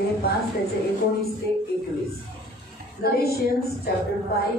अध्याय 5 त्याचे 19 ते 21. Galatians chapter 5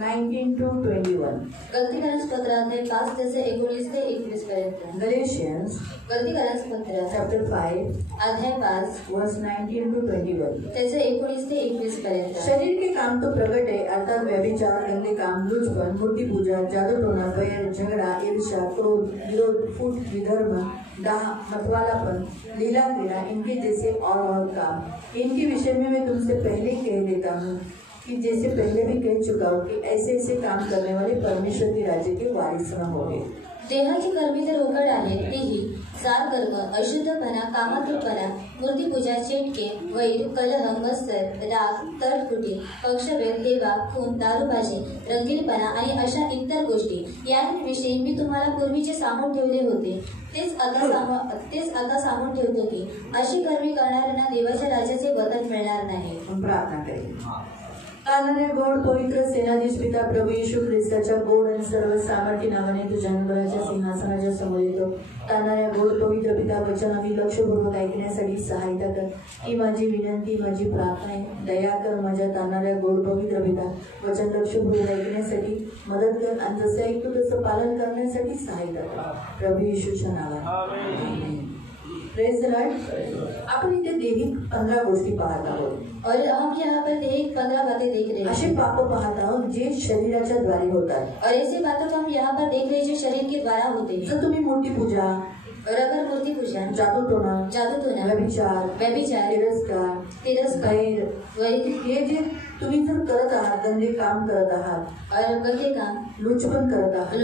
19 to 21. गलतीकारांचं पत्र अध्याय 5 त्याचे 19 ते 21 पर्यंत. Galatians गलतीकारांचं पत्र chapter 5 अध्याय 5 verse 19 to 21. त्याचे 19 ते 21 पर्यंत. शरीर के काम तो प्रकट है, अर्थात व्यभिचार, गंदे काम, लुचपन, मूर्ति पूजा, जादूटोना, बैर, झगड़ा, ईर्ष्या, क्रोध, विरोध, फूट, विधर्म, दाह, मतवालापन, लीला क्रीड़ा, इनके जैसे और काम। इनके विषय में मैं तुमसे पहले कह देता हूँ कि जैसे पहले भी कह चुका हूँ कि ऐसे ऐसे काम करने वाले परमेश्वर के राज्य के वारिस न होंगे। देहाची कर्मी तर उघड आहेत, तीही सार कर्म, अशुद्धपणा, कामातुरपणा, मूर्तिपूजा, चेटके, वैर, कलह, मत्सर, राग, तटफुटी, पक्षभेद, हेवा, खून, दारूबाजी, रंगीलपणा आणि अशा इतर गोष्टी यांविषयी मी तुम्हाला पूर्वीचे सांगून ठेवले होते। तेच आता सांगून ठेवतो की अशी कर्मी करणाऱ्यांना देवाच्या राज्याचे वतन मिळणार नाही। प्रार्थना करें। आनंद गोड पवित्र सेनाधीश पिता प्रभू येशू ख्रिस्ताच्या गोड आणि सर्व सामर्थ्य नावाने तुझ्या नंबराच्या सिंहासनाच्या समोर येतो। तानाऱ्या गोड पवित्र पिता वचन आम्ही लक्षपूर्वक ऐकण्यासाठी सहायता कर ही माझी विनंती, माझी प्रार्थना आहे। दया कर माझ्या तानाऱ्या गोड पवित्र पिता, वचन लक्षपूर्वक ऐकण्यासाठी मदत कर आणि जसं ऐकतो तसं पालन करण्यासाठी सहायता कर प्रभू येशूच्या नावाने। Praise the Lord. आपण इथे दैहिक 15 गोष्टी पाहत आहोत और हम यहाँ पर दैहिक 15 बातें देख रहे हैं। असे पाप पाहत आहोत जे शरीराच्या द्वारे होतात और ऐसी बातों को हम यहाँ पर देख रहे हैं जो शरीर के द्वारा होते हैं। जर तुम्ही मूर्ति पूजा, और अगर मूर्ति पूजा, जादूटोना, व्यभिचार, तिरस्कार, वैर, हे जे तुम्ही जर करत आहात, गंदे काम करत आहात, और गंदे काम, लुचपन करत आहात,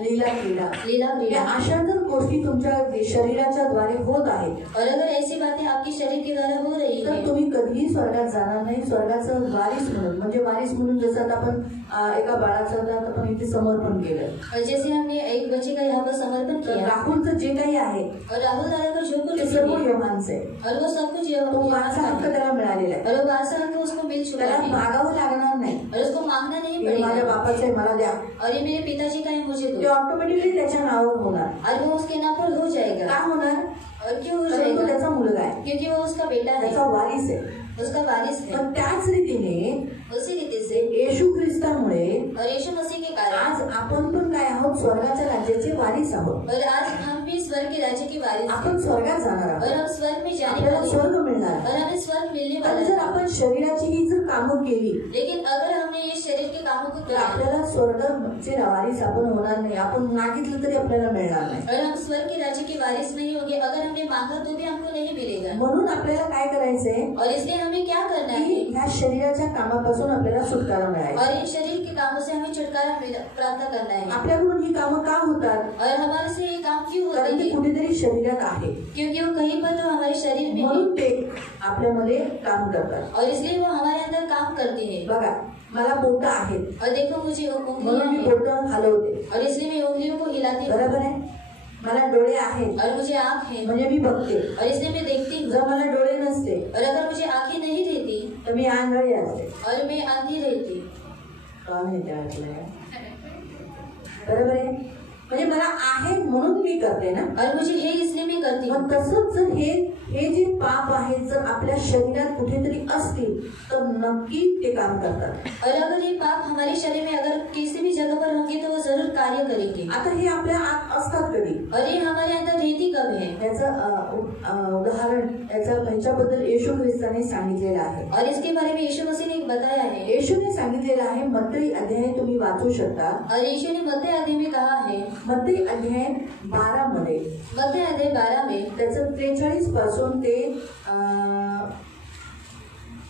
लीला क्रीडा, अशा जर गोष्टी तुमच्या शरीराच्या द्वारे होत आहेत और अगर ऐसी बातें आपकी शरीर के द्वारा हो रही तर तुम्ही कधीही स्वर्गात जाणार नाही। स्वर्गाचं वारिस म्हणून, म्हणजे वारिस म्हणून जसं आता आपण एका बाळाचं आपण इथे समर्पण केलं, और जैसे हमने एक बच्चे का यहाँ पर समर्पण किया, राहुलचं जे काही आहे और राहुल दादा का जो कुछ सर्व योहानचं आहे और वो सब कुछ तो वारसा हक्क त्याला मिळालेला आहे और वो वारसा हक्क उसको मिल चुका है, मागावं लागणार नाही और उसको मांगना नहीं माझ्या पड़ेगा। बापाचं आहे मला द्या, और ये मेरे पिताजी का है मुझे ते दो, ऑटोमॅटिकली त्याच्या नावावर होणार। और वो उसके नाम पर हो जाएगा। का होणार? और क्यों हो कारण तो जाएगा? त्याचा मुलगा आहे, क्योंकि वो उसका बेटा है, त्याचा वारिस आहे। उसका वारिस है। पण त्याच रीतीने उसी रीति से येशू ख्रिस्तामुळे और यीशु मसीह के कारण आज आपण पण काय आहोत? स्वर्गाच्या राज्याचे वारिस आहोत। और आज हम भी स्वर्ग के राज्य के वारिस आपण स्वर्गात जाणार और आहोत, हम स्वर्ग में जाने आपल्याला वाले स्वर्ग मिळणार और हमें स्वर्ग मिलने वाला आणि जर है। आपण शरीराची ही जर कामं केली लेकिन अगर हमने ये शरीर के कामों को तर किया आपल्याला स्वर्गाचे वारिस आपण होणार नाही। आपण मागितलं तरी आपल्याला मिळणार नाही। और हम स्वर्ग के राज्य के वारिस नहीं होंगे। अगर हमने मांगा तो भी हमको नहीं मिलेगा। म्हणून आपल्याला काय करायचंय? और इसलिए हमें क्या करना है? ह्या शरीराच्या कामापासून आपल्याला सुटकारा मिळायची। और इन शरीर के कामों से हमें छुटकारा प्राप्त करना है। आपल्याकडून ही कामं का होतात? और हमारे से ये काम क्यों होते कारण ते हैं? कुठेतरी शरीरात आहे, क्योंकि वो कहीं पर तो हमारे शरीर में है म्हणून ते आपल्यामध्ये काम करतात। और इसलिए वो हमारे अंदर काम करते हैं। बघा, मला बोट आहेत और देखो मुझे म्हणून मी उंगलियां बोट हलवते, हैं और इसलिए मैं उंगलियों को हिलाती हूँ। बरोबर आहे। मला डोळे आहेत और मुझे आँख है म्हणजे मी बघते, और इसलिए मैं देखती हूँ। जर मला डोळे नसते और अगर मुझे आँखें नहीं रहती तर मी आंधळी असते। और मैं अंधी रहती, का माहिती आपल्याला? बरोबर आहे। म्हणजे मला आहे म्हणून मी करते ना, और मुझे है इसलिए मैं करती हूँ। मग तसंच जर हे जे पाप आहेत जर आपल्या शरीरात कुठेतरी असतील तर नक्की ते काम करतात। और अगर ये पाप हमारे शरीर में अगर किसी भी जगह पर होंगे तो वो जरूर कार्य करेंगे। आता हे आपल्या आत असतात कधी, और ये हमारे अंदर रहती कब है? याचं उदाहरण ह्याच्याबद्दल येशू ख्रिस्ताने सांगितलेलं आहे और इसके बारे में यीशु मसीह ने बताया है। येशूने सांगितलेलं आहे, मत्ती अध्याय तुम्ही वाचू शकता। और यीशु ने मत्ती अध्याय में कहा है, मत्ती अध्याय 12 मध्ये, मत्ती अध्याय 12 में त्याचं 43 पासून ते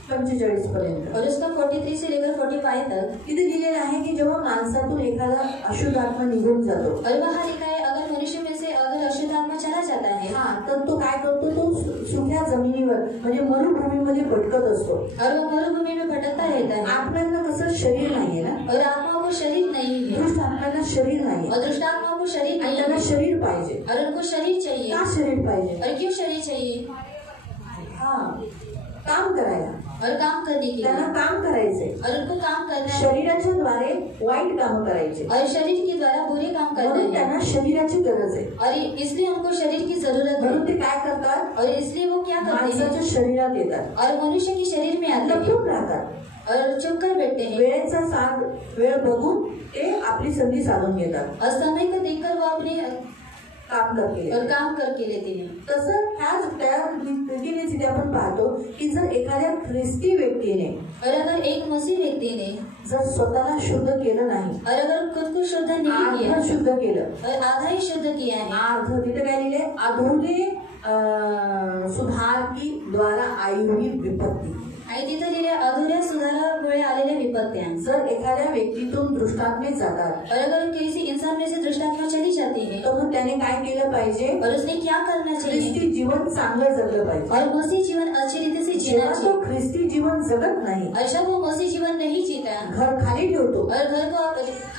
45 पर्यंत, और उसका 43 से लेकर 45 तक तिथे लिहिलेलं आहे की जेव्हा माणसातून एखादा अशुद्ध आत्मा निघून जातो, और वहाँ लिखा है अगर मनुष्य में से अगर अशुद्ध आत्मा चला जाता है, तर तो काय करतो? तो सुक्या जमिनीवर म्हणजे मरुभूमीमध्ये भटकत असतो। और वो मरुभूमि में भटकता रहता है। आत्म्यांना कसं शरीर नाहीये ना, और आत्माओं को शरीर नहीं है, दुष्ट आत्म्यांना शरीर नाहीये और दुष्ट आत्माओं को शरीर नहीं त्यांना है, शरीर पाहिजे। और उनको शरीर चाहिए। का शरीर पाहिजे? और क्यों शरीर चाहिए? हा, काम करायला। और काम करने के लिए, त्यांना काम करायचे और उनको काम करना है, शरीराच्या द्वारे वाईट काम करायचे, और शरीर के द्वारा बुरे काम करना म्हणून है, त्यांना शरीराची गरज आहे. और इसलिए उनको शरीर की जरूरत है. म्हणून ते काय करतात, और इसलिए वो क्या करते हैं, माणसाच्या शरीरात येतात, और मनुष्य के शरीर में आते हैं लपून राहतात, और चुप कर बैठते हैं. वेळेचा साथ वेळ बघून ते आपली संधी साधून घेतात, और समय को देखकर वो अपने काम करते और काम करके लेते हैं. तसं त्या रीतीने तिथे आपण पाहतो की जर एखाद्या ख्रिस्ती व्यक्तीने और अगर एक मसीह व्यक्ति ने जर स्वतःला शुद्ध केलं नाही, और अगर खुद को शुद्ध नहीं किया अर्ध शुद्ध केलं, और आधा ही शुद्ध किया है, अर्ध तिथे काय लिहिले, अधूरे सुधार की द्वारा आई हुई विपत्ती. आणि तिथं लिहिले अधुऱ्या सुधारामुळे आलेल्या विपत्त्या. जर एखाद्या व्यक्तीतून दृष्टात्मे जातात, और अगर किसी इंसान में से दृष्टात्मा चली जाती है, तर मग त्याने काय केलं पाहिजे, और उसने क्या करना चाहिए, ख्रिस्ती जीवन चांगलं जगलं पाहिजे. और मसीह जीवन अच्छी रीति से जीना जेव्हा चाहिए. तो ख्रिस्ती जीवन जगत नाही, और जब वो मसीह जीवन नहीं जीता घर खाली ठेवतो, और घर को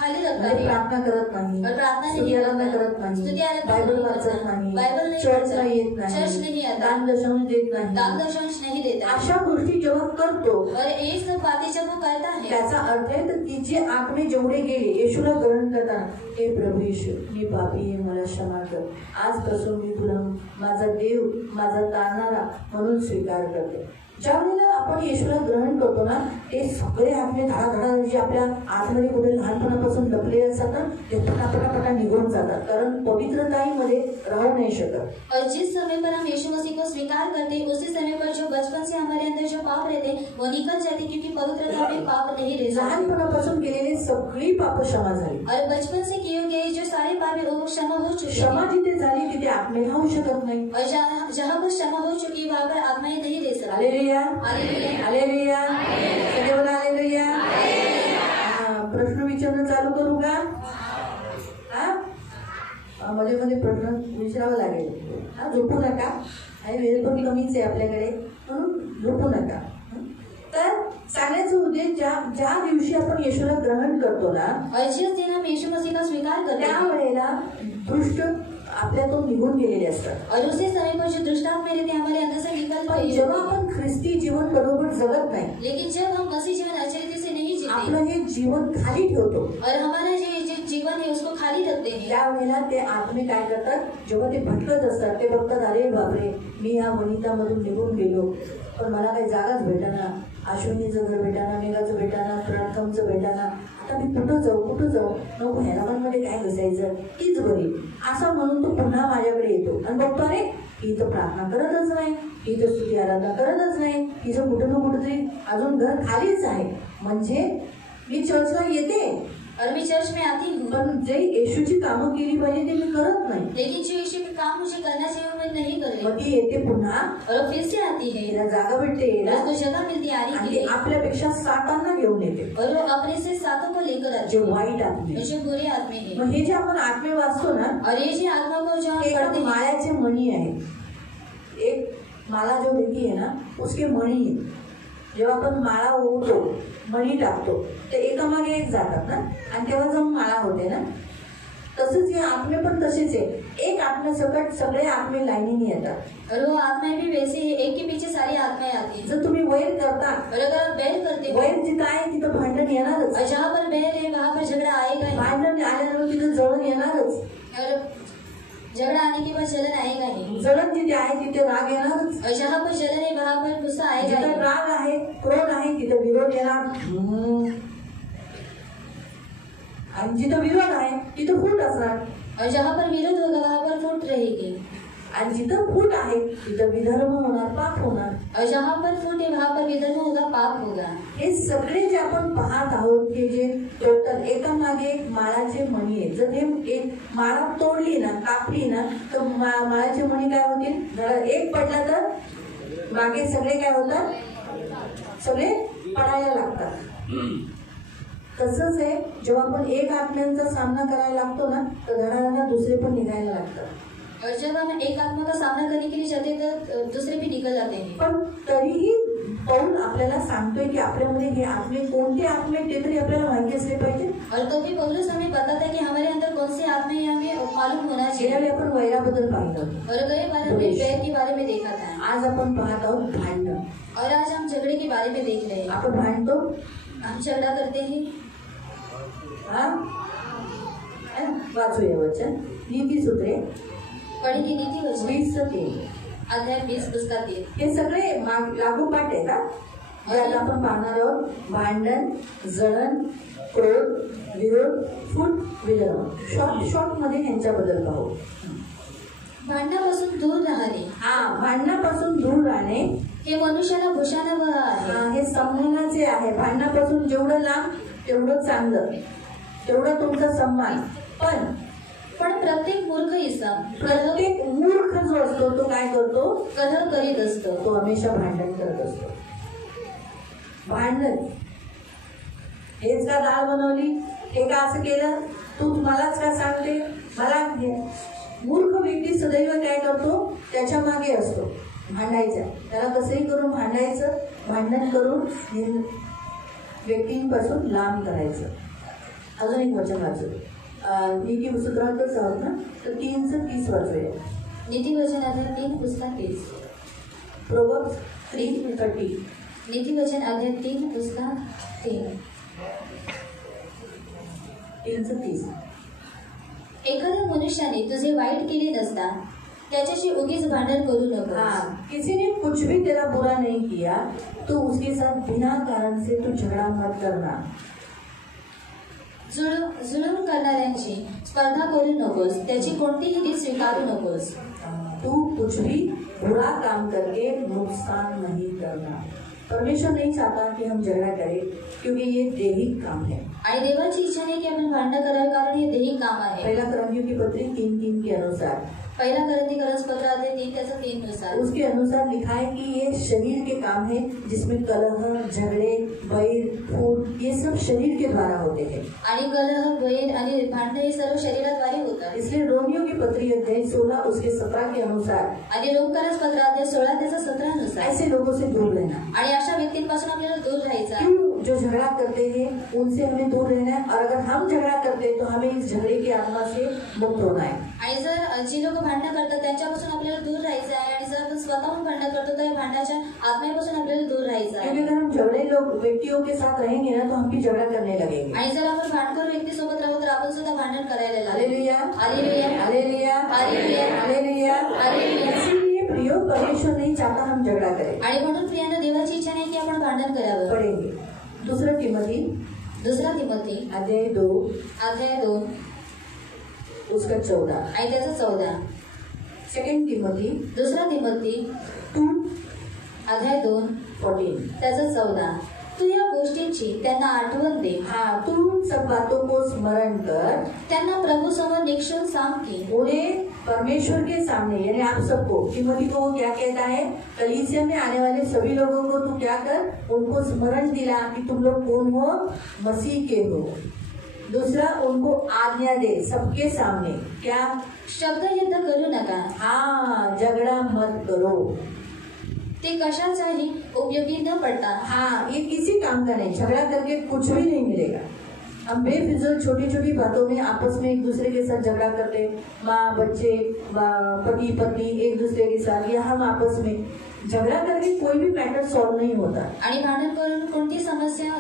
खाली रखता है, प्रार्थना करत नाही, और प्रार्थना नहीं स्तुत्याराधना करत करता, नाही, स्तुति आराधना बायबल नहीं वाचत करता, नाही, बायबल नहीं चर्च पढ़ता, नाही येत नाही, चर्च नहीं आता, दान दशम देत नाही, दान दशांश नहीं देता, अशा गोष्टी जेव्हा करतो, और ये सब बातें जब वो करता है, त्याचा अर्थ आहे तर तिचे आत्मे जेवढे गेले येशूला ग्रहण करताना, हे प्रभू येशू मी पापी आहे, मला क्षमा कर, आजपासून मी तुला माझा देव, माझा तारणारा म्हणून स्वीकार करते. ज्या वेळेला आपण येशूला ग्रहण करतो ना, ते सगळे आत्मे धडाधडा जे आपल्या आतमध्ये कुठे लहानपणापासून लपले असतात ना, ते पटापटापटा निघून जातात, कारण पवित्रताईमध्ये राहू नाही शकत. और जिस समय पर हम यीशु मसीह को स्वीकार करते हैं, उसी समय पर जो बचपन से हमारे अंदर जो पाप रहते हैं वो निकल जाते, क्योंकि पवित्रता में पाप नहीं रह सकते. लहानपणापासून केलेली सगळी पाप क्षमा झाली, और बचपन से किए गए जो सारे पाप है वो क्षमा हो चुके हैं. क्षमा जिथे झाली तिथे आत्मे राहू शकत नाही. और जहाँ पर क्षमा हो चुकी वहाँ पर आत्माएं नहीं रह सकती. हालेलुया, हालेलुया, हालेलुया, सगळे बोला हालेलुया. प्रश्न विचारणं चालू करू का? मध्ये मध्ये प्रश्न विचारावं लागेल. झोपू नका, आणि वेळ पण कमीच आहे आपल्याकडे, म्हणून झोपू नका. तर सांगण्याचा उद्देश ज्या दिवशी आपण येशूला ग्रहण करतो ना, और जिस दिन हम यीशु मसीह का स्वीकार करते हैं, त्यावेळेला दुष्ट आपल्यातून निघून गेलेले असतात. और उसी समय पर जो दुष्टात्मा रहते हैं हमारे अंदर से निकल पण गए. जेव्हा आपण ख्रिस्ती जीवन बरोबर जगत नाही, लेकिन जब हम मसीह जीवन अच्छी रीति से नहीं जीते आपलं हे जीवन खाली ठेवतो, और हमारा जो जीवन है उसको खाली रखते हैं, त्यावेळेला ते आत्मे काय करतात, जेव्हा ते भटकत असतात ते बघतात, अरे बापरे मी या वनितामधून निघून गेलो, पण मला काही जागाच भेटाना, अश्विनीचं घर भेटाना, मेघाचं भेटाना, प्रथमचं भेटाना, आता मी कुठं जाऊ, नको हैरामांमध्ये काय घसायचं, तीच बरी, असं म्हणून तो पुन्हा माझ्याकडे येतो आणि बघतो, अरे ही तर प्रार्थना करतच नाही, ही तर स्तुती आराधना करतच नाही, हिचं कुठं ना कुठंतरी अजून घर खालीच आहे. म्हणजे मी चर्चला येते और मैं चर्च में आती हूँ, पण जे येशूची कामं केली पाहिजे ते मी करत नाही. लेकिन जो यीशु के काम मुझे करना चाहिए वो मैं नहीं कर रही. मग ती येते पुन्हा, और वो फिर से आती है, तिला जागा भेटते उसको जगह मिलती है आने के आणि लिए, आपल्यापेक्षा सातांना घेऊन येते, और वो अपने से सातों को लेकर आती जे है, वाईट आत्मे. जो बुरे आत्मे हैं. मग हे जे आपण आत्मे वाचतो ना, और ये जो आत्मा को जो हम एक पढ़ते हैं, माळ्याचे मणी आहे, एक माला जो देखी है ना उसके मणी आहे. जेव्हा आपण माळा ओढतो, मणी टाकतो, ते एकामागे एक जातात ना, आणि तेव्हा जाऊन माळा होते ना, तसंच हे आत्मे पण तसेच आहे. एक आत्म्यासकट सगळे आत्मे लाईनीने येतात, और वो आत्माएं भी वैसे ही एक के पीछे सारी आत्माएं आती हैं. जर तुम्ही वैर करता, और अगर आप बैर करते हो, वैर जिथं आहे तिथं भांडण येणारच, और जहाँ पर बैर है वहाँ पर झगड़ा आएगा ही, भांडण आल्यावर तिथं जळण येणारच, और झगड़ा आने के बाद जलन आएगा ही, जळण जिथे आहे तिथे राग येणारच, और जहाँ पर जलन है वहाँ पर गुस्सा आएगा जिथं ही, राग आहे, क्रोध आहे तिथं विरोध येणार, आणि जिथं विरोध आहे तिथं फूट असणार, और जहाँ पर विरोध होगा वहाँ पर फूट रहेगी, आणि जिथं फूट आहे तिथं विधर्म होणार, पाप होणार. और जहाँ पर फूट है वहाँ पर विधर्म होगा, पाप होगा. हे सगळे जे आपण पाहत आहोत की जे तोडतात, एकामागे एक माळाचे मणी आहेत. जर हे एक माळा तोडली ना, कापली ना, तर माळाचे मणी काय होतील, जर एक पडला तर मागे सगळे काय होतात, सगळे पडायला लागतात. तसंच आहे, जेव्हा आपण एक आत्म्यांचा सामना करायला लागतो ना, तर धडाधडा दुसरे पण निघायला लागतात. और जब हम एक आत्मा का सामना करने के लिए जाते हैं तो दूसरे भी निकल जाते हैं. पण तरीही पौल आपल्याला सांगतोय की आपल्यामध्ये हे आत्मे कोणते आत्मे ते तरी आपल्याला माहिती असले पाहिजे. और तो भी पौलुस हमें बताता है कि हमारे अंदर कौन से आत्मा है हमें मालूम होना चाहिए. यावेळी आपण वैराबद्दल पाहिलं, और गए बार हमने बैर के बारे में देखा था. आज आपण पाहत आहोत भांडण. और आज हम झगड़े के बारे बारे में देख रहे हैं। आपण भांडतो, हम झगड़ा करते हैं। हा वाचूया वचन नीती सूत्रे पढ़े की नीति वचन 20:3. अध्याय 20 पुस्तक 3। हे सगळे लागोपाठ आहे का? जे आता आपण पाहणार आहोत. भांडण, जळण, क्रोध, विरोध, फूट, विलंब. शॉर्ट मध्ये ह्यांच्याबद्दल पाहू. भांडणापासून दूर राहणे, भांडणापासून दूर राहणे हे मनुष्याला भूषणावह आहे। हे सम्मानाचे आहे. भांडणापासून जेवढं लांब तेवढं चांगलं, तेवढा तुमचा सम्मान. पण प्रत्येक मूर्ख इसम प्रत्येक मूर्ख जो असतो तो काय करतो? कलह करीत असतो। तो हमेशा भांडण करत असतो. भांडण, हेच का डाळ बनवली, हे का असं केलं, तू मलाच का सांगते, मला. मूर्ख व्यक्ती सदैव काय करतो? त्याच्या मागे असतो भांडायचा. त्याला कसंही करून भांडायचं, भांडण करून व्यक्तींपासून लांब करायचं. अजून एक वचन वाचू. नीती सूत्रांतच आहोत ना, तर 3:30 वाचूया. नीति वचन अध्याय 3 पुस्तक 30। प्रोवर्ब्स 3:30. नीति वचन अध्याय 3 पुस्तक 3। 3:30. एखाद्या मनुष्याने तुझे वाईट केले नसता त्याच्याशी उगीच भांडण करू नको। किसी ने कुछ भी तेरा बुरा नहीं किया तो उसके साथ बिना कारण से तू झगड़ा मत करना. जुळून करणाऱ्यांची स्पर्धा करू नकोस, त्याची कोणतीही रीत स्वीकारू नकोस। तू कुछ भी बुरा काम करके नुकसान नहीं करना. परमेश्वर नहीं चाहता कि हम झगड़ा करें, क्योंकि ये दैहिक काम है. आणि देवाची इच्छा नाही की आपण भांडण करावे, कारण हे दैहिक काम आहे। पहिला क्रमयुग की पत्री 3:3 के अनुसार, पहिला करंथी पत्र अध्याय 3 त्याचा 3 नुसार, उसके अनुसार लिखा है कि ये शरीर के काम है, जिसमें कलह, झगड़े, बैर, फूट, ये सब शरीर के द्वारा होते हैं। आणि कलह, बैर आणि भांडण हे सर्व शरीराद्वारे होतात। इसलिए रोमियो की पत्री अध्याय 16 उसके 17 के अनुसार, आणि रोमकरस पत्र अध्याय 16 त्याचा 17 नुसार, ऐसे लोगों से दूर रहना। आणि अशा व्यक्तींपासून आपल्याला दूर राहायचं आहे। क्यों? जो झगड़ा करते हैं उनसे हमें दूर रहना है, और अगर हम झगड़ा करते हैं तो हमें इस झगड़े की आत्मा से मुक्त होना है। आणि जर जी लोक भांडण करतात त्यांच्यापासून आपल्याला दूर राहायचं आहे, आणि जर आपण स्वतःहून भांडण करतो तर भांडणाच्या आत्म्यापासून आपल्याला दूर राहायचं आहे। क्योंकि अगर हम झगड़े लोग व्यक्तियों के साथ रहेंगे ना, तो हम भी झगड़ा करने लगेंगे। आणि जर आपण भांडखोर व्यक्ती सोबत राहू तर आपण सुद्धा भांडण करायला लागू। Hallelujah, hallelujah, hallelujah, hallelujah, hallelujah, hallelujah. इसीलिए प्रियो, परमेश्वर नहीं चाहता हम झगड़ा करें। आणि म्हणून प्रियांना देवाची इच्छा नाही की आपण भांडण करावं। पढ़ेंगे दूसरा तिमोथी अध्याय 2 उसका 14 आणि त्याचा 14। सेकंड तिमोथी 2 अध्याय 2 त्याचा 14। तू या गोष्टींची त्यांना आठवण दे। तू सब बातों को स्मरण कर, त्यांना प्रभु समोर निक्षून सांग की उन्हें परमेश्वर के सामने, यानी आप सबको, तिमोथी को वो क्या कहता है? कलीसिया में आने वाले सभी लोगों को तू क्या कर, उनको स्मरण दिला कि तुम लोग कौन हो, मसीह के हो। दूसरा, उनको आज्ञा दे सबके सामने, क्या? शब्द युद्ध करू नका। झगड़ा मत करो, ते कशाचाही उपयोगी न पड़ता। ये किसी काम का नहीं। झगड़ा करके कुछ भी नहीं मिलेगा। हम बेफिजूल छोटी छोटी बातों में आपस में एक दूसरे के साथ झगड़ा करते, माँ बच्चे, पति पत्नी एक दूसरे के साथ, या हम आपस में झगड़ा करके कोई भी मैटर सॉल्व नहीं होता। आणि भांडण करून कोणती समस्या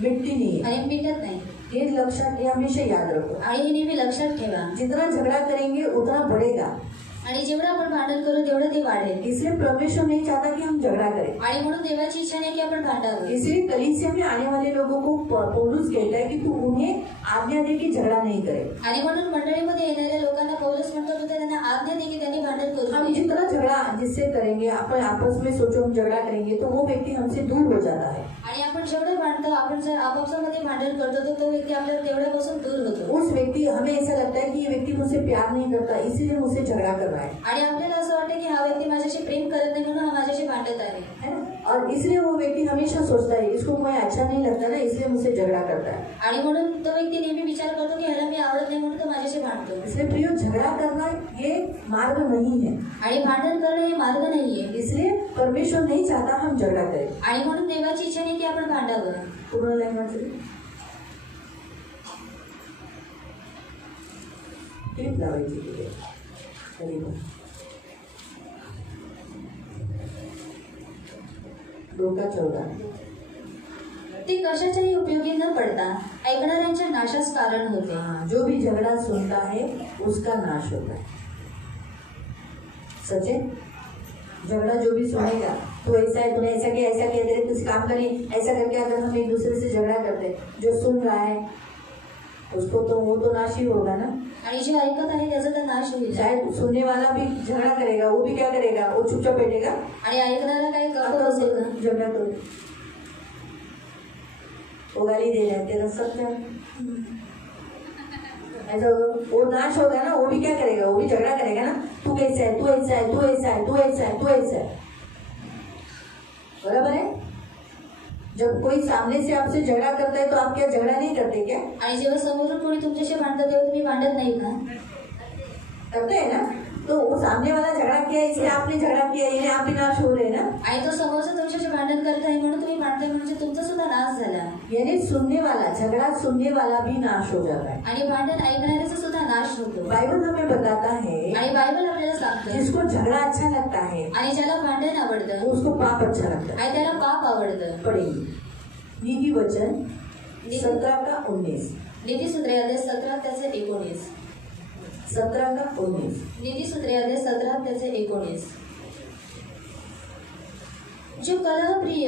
मिटती नहीं आणि मिटत नाही। ये लक्षात, ये हमेशा याद रखो। आणि हे नेहमी लक्षात ठेवा। जितना झगड़ा करेंगे उतना बढ़ेगा, आणि जेवढं आपण भांडण करू तेवढं ते वाढेल। इसलिए परमेश्वर नहीं चाहता कि हम झगड़ा करें। आणि म्हणून देवाची इच्छा नाही की आपण भांडावं। इसलिए कलीसिया में आने वाले लोगों को पौलुस कहता है कि तू उन्हें आज्ञा दे कि झगड़ा नहीं करे। आणि म्हणून मंडळीमध्ये येणाऱ्या लोकांना पौलुस म्हणतो की त्यांना आज्ञा दे की त्यांनी भांडण करू हम नये। जितना झगड़ा जिससे करेंगे, अपन आपस में सोचो हम झगड़ा करेंगे तो वो व्यक्ति हमसे दूर हो जाता है। आणि आपण जेवढं भांडतो, आपण जर आपापसामध्ये भांडण करतो तर तो व्यक्ती आपल्याला तेवढ्यापासून दूर होतो। उस व्यक्ति, हमें ऐसा लगता है कि ये व्यक्ति मुझसे प्यार नहीं करता, इसीलिए मुझसे झगड़ा कर रहा है। आणि आपल्याला असं वाटतं की हा व्यक्ती माझ्याशी प्रेम करत नाही म्हणून हा माझ्याशी भांडत आहे, है ना? और इसलिए वो व्यक्ति हमेशा सोचता है इसको मैं अच्छा नहीं लगता ना, इसलिए मुझसे झगड़ा करता है। आणि म्हणून तो व्यक्ती नेहमी विचार करतो की ह्याला मी आवडत नाही म्हणून तो माझ्याशी भांडतो। इसलिए प्रियो, झगड़ा करना ये मार्ग नहीं है, आणि भांडण करणं हे मार्ग नाहीये। इसलिए परमेश्वर नहीं चाहता हम झगड़ा करें। आणि म्हणून देवाची इच्छा नाही की आपण भांडावं। पूर्ण लाइन वाचली, क्लिप लावायची तिथे, 2 का 14 ते कशाच्याही उपयोगी न पडता ऐकणाऱ्यांच्या नाशास कारण होते. जो भी झगड़ा सुनता है उसका नाश होता है. सच है. झगड़ा जो भी सुनेगा तो ऐसा है, तूने ऐसा किया, ऐसा किया, तेरे कुछ काम करे, ऐसा करके अगर हम एक दूसरे से झगड़ा करते हैं, जो सुन रहा है उसको तो वो तो नाश ही होगा ना. आणि जे ऐकत आहे त्याचा तर नाश होईल. चाहे सुनने वाला भी झगड़ा करेगा, वो भी क्या करेगा, वो चुपचाप बैठेगा आणि ऐकणारा काय करतो असेल ना, झगड़ा करो, वो गाली दे रहा है, तेरा सब ऐसा वो नाश होगा ना. वो भी क्या करेगा, वो भी झगड़ा करेगा ना. तू कैसा है, तू ऐसा है, तू ऐसा है, तू ऐसा है, तू ऐसा है. बराबर है. जब कोई सामने से आपसे झगड़ा करता है तो आप क्या झगड़ा नहीं करते क्या? आणि जेव्हा समोरून कोणी तुमच्याशी भांडतं तेव्हा तुम्ही भांडत नाही का? करते है ना. तो वो सामने वाला झगड़ा किया इसलिए आपने झगड़ा किया, इसलिए आप भी नाश हो रहे ना. आणि तो समोरचा तुमच्याशी भांडण करत आहे म्हणून तुम्ही भांडताय म्हणजे तुमचा सुद्धा नाश झाला. यानी सुनने वाला, झगड़ा सुनने वाला भी नाश हो जाता है. आणि भांडण ऐकणाऱ्याचा सुद्धा नाश होतो. बाइबल हमें बताता है, आणि बायबल आपल्याला सांगतं, जिसको झगड़ा अच्छा लगता है आणि ज्याला भांडण आवडतं उसको पाप अच्छा लगता है. आणि त्याला पाप आवडतं. पढ़ेंगे नीति वचन 17 का 19. नीतिसूत्रे अध्याय 17 त्याचे 19. 17 का 19. नीतिसूत्रे अध्याय 17 त्याचे 19. जो कलह प्रिय,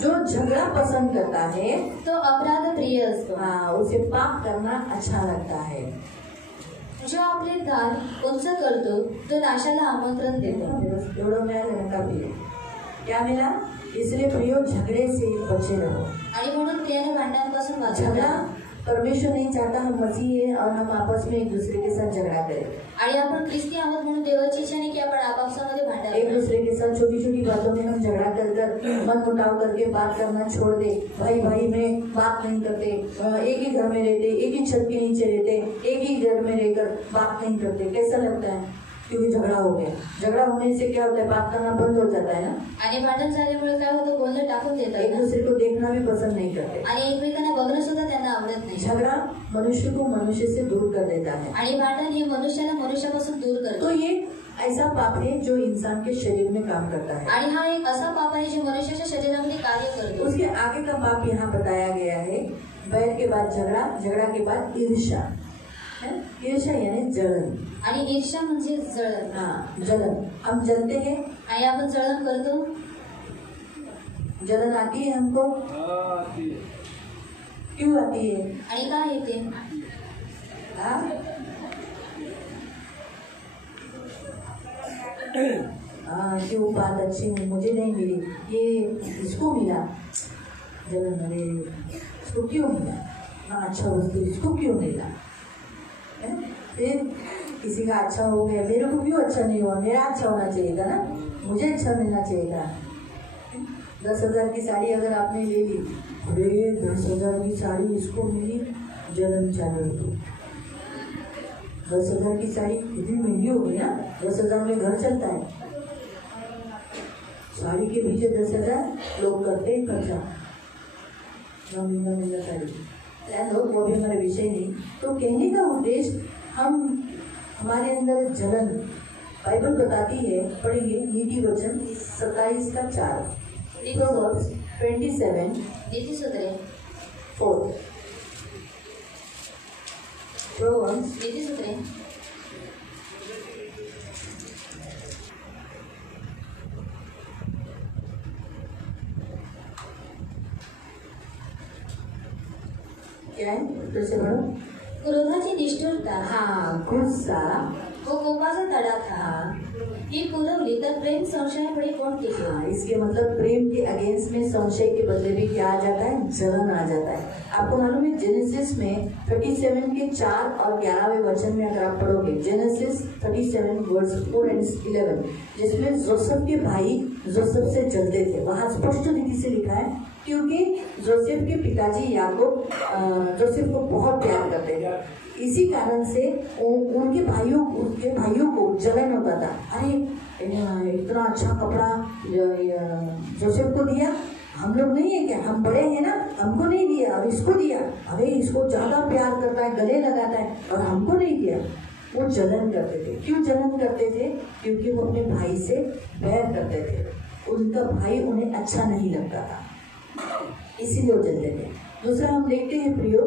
जो झगड़ा पसंद करता है तो अपराध प्रिय असतो. उसे पाप करना अच्छा लगता है. जो आपले दार उंच करतो तो नाशाला आमंत्रण देतो. एवढं मिळालं का प्रिय? क्या मिला? इसलिए प्रियो झगड़े से बचे रहो. आणि म्हणून प्रियाने भांडणांपासून वाचा. झगड़ा परमेश्वर नहीं चाहता हम मसीह हैं और हम आपस में एक दूसरे के साथ झगड़ा करें. आणि आपण ख्रिस्ती आहोत म्हणून देवाची इच्छा नाही की आपण आपापसामध्ये भांडावं. एक दूसरे के साथ छोटी छोटी बातों में हम झगड़ा कर मन मुटाव करके बात करना छोड़ दे. भाई भाई में बात नहीं करते, एक ही घर में रहते, एक ही छत के नीचे रहते, एक ही घर में रहकर बात नहीं करते. कैसा लगता है? क्योंकि झगड़ा हो गया. झगड़ा होने से क्या होता है, बात करना बंद हो जाता है ना. आणि भांडण झाल्यामुळे काय होतं, बोलणं टाकून देतात. एक दूसरे को देखना भी पसंद नहीं करते. आणि एकमेकांना बघणं सुद्धा त्यांना आवडत नाही. झगड़ा मनुष्य को मनुष्य से दूर कर देता है. आणि भांडण हे मनुष्याला मनुष्यापासून दूर करतो. तो ये ऐसा पाप है जो इंसान के शरीर में काम करता है. आणि हा एक असा पाप आहे जो मनुष्याच्या शरीरामध्ये कार्य करतो. उसके आगे का पाप यहाँ बताया गया है. बैर के बाद झगड़ा, झगड़ा के बाद ईर्ष्या. ईर्ष्या यानी जलन. आणि ईर्ष्या म्हणजे जळण. जलन. हम जलते हैं आणि आपण जळण करतो. जलन आती है हमको. क्यों आती है? आणि काय येते? कि वो बात अच्छी मुझे नहीं मिली, ये इसको मिला. जलन, अरे इसको क्यों मिला, अच्छा वस्तु इसको क्यों मिला. फिर किसी का अच्छा हो गया, मेरे को क्यों अच्छा नहीं हुआ, मेरा अच्छा होना चाहिए था ना, मुझे अच्छा मिलना चाहिए था. 10,000 की साड़ी अगर आपने ले ली, अरे 10,000 की साड़ी इसको मिली, जलन चालू हो. 10,000 की साड़ी इतनी महंगी हो गई ना, 10,000 में घर चलता है. साड़ी के पीछे 10,000 लोग करते हैं खर्चा. महंगा साड़ी लोग, वो भी हमारे विषय नहीं. तो कहने का उद्देश्य, हम हमारे अंदर जलन बाइबल बताती है. पढ़ेंगे नीति वचन 27 का 4. Proverbs 27 नीतिसूत्रे 4. Proverbs नीतिसूत्रे क्या है, फिर से पढ़ो. क्रोधाची निष्ठुरता, गुस्सा वो कोपाचा तडाखा ही पुरवली तर प्रेम संशयापुढे कोण टिकेल. इसके मतलब प्रेम के अगेंस्ट में संशय के बदले भी क्या आ जाता है, जलन आ जाता है. आपको मालूम है जेनेसिस में 37 के 4 और 11वें वचन में अगर आप पढ़ोगे, जेनेसिस 37 वर्स 4 and 11, जिसमें जोसेफ के भाई जोसेफ से जलते थे, वहां स्पष्ट रीति से लिखा है. क्योंकि जोसेफ के पिताजी याकूब जोसेफ को बहुत प्यार करते थे. इसी कारण से उनके भाइयों को जलन होता था. अरे इतना अच्छा कपड़ा जोसेफ को दिया, हम लोग नहीं है क्या, हम बड़े हैं ना, हमको नहीं दिया, और इसको दिया. अरे इसको ज्यादा प्यार करता है, गले लगाता है, और हमको नहीं दिया. वो जलन करते थे. क्यों जलन करते थे? क्योंकि वो अपने भाई से बैर करते थे. उनका भाई उन्हें अच्छा नहीं लगता था, इसीलिए वो जलते थे। दूसरा हम देखते हैं प्रियो,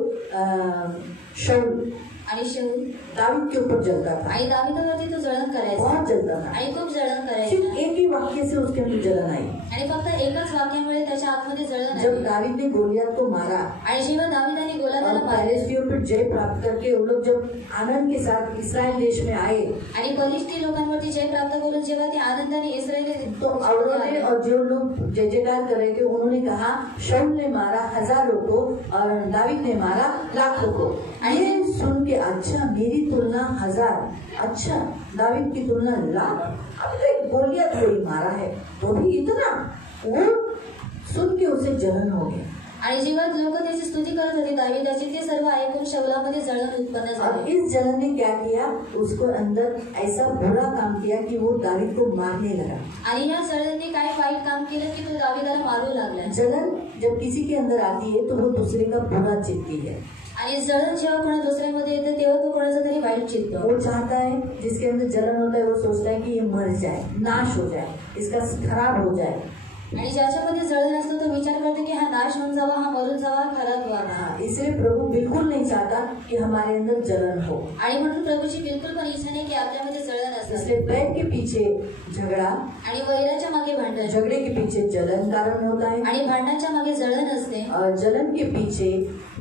शाऊल आणि शाऊल दावीद के ऊपर जलता था आणि दाविदावरती तो जळण करायचा बहुत जलता था। आणि खूप जळण सिर्फ करायचा एक ही वाक्य से उसके अंदर जलन आई। आणि फक्त एकाच वाक्यामुळे त्याच्या आतमध्ये जळण जब आली। दावीद ने गोलियत को मारा आणि जेव्हा दाविदाने गोलियाथला और मारले फिलिस्तियों पर जय प्राप्त करके वो लोग जब आनंद के साथ इस्राएल देश में आए आणि फलिस्ती लोकांवरती जय प्राप्त करून जेव्हा ते आनंदाने इस्रायली तो औरतें और जो लोग जय जयकार कर रहे थे उन्होंने कहा शाऊल ने मारा 1000 को और दावीद ने मारा लाखों को। ये सुन के अच्छा मेरी तुलना 1000, अच्छा दावीद की तुलना लाख, अब तो एक गोलियत कोई मारा है तो भी इतना, वो सुन के उसे जलन हो गया। आणि जेव्हा लोक त्याची स्तुती करत होते दाविदाची ते सर्व ऐकून शाऊलामध्ये जळण उत्पन्न और झाले। इस जलन ने क्या किया, उसको अंदर ऐसा बुरा काम किया कि वो दावीद को मारने लगा। आणि या जळणने काय वाईट काम केलं की तो दाविदाला मारू लागला। जलन जब किसी के अंदर आती है तो वो दूसरे का बुरा चित्ती है। आणि जळण जेव्हा कोणा दुसऱ्यामध्ये येते तेव्हा तो कोणाचा तरी वाईट चित्त वो चाहता है, जिसके अंदर जलन होता है वो सोचता है कि ये मर जाए, नाश हो जाए, इसका खराब हो जाए। आणि ज्याच्यामध्ये जळण असतो तो विचार करतो की हा नाश होऊन जावा, हा मरून जावा, खराब व्हावा। हाँ, इसलिए प्रभु बिल्कुल नहीं चाहता कि हमारे अंदर जलन हो। आणि म्हणून प्रभूची बिलकुल पण इच्छा नाही की आपल्यामध्ये जळण असावी। इसलिए बैर के पीछे झगड़ा, आणि वैराच्या मागे भांडण, झगड़े के पीछे जलन कारण होता है आणि भांडणाच्या मागे जळण असते और जलन के पीछे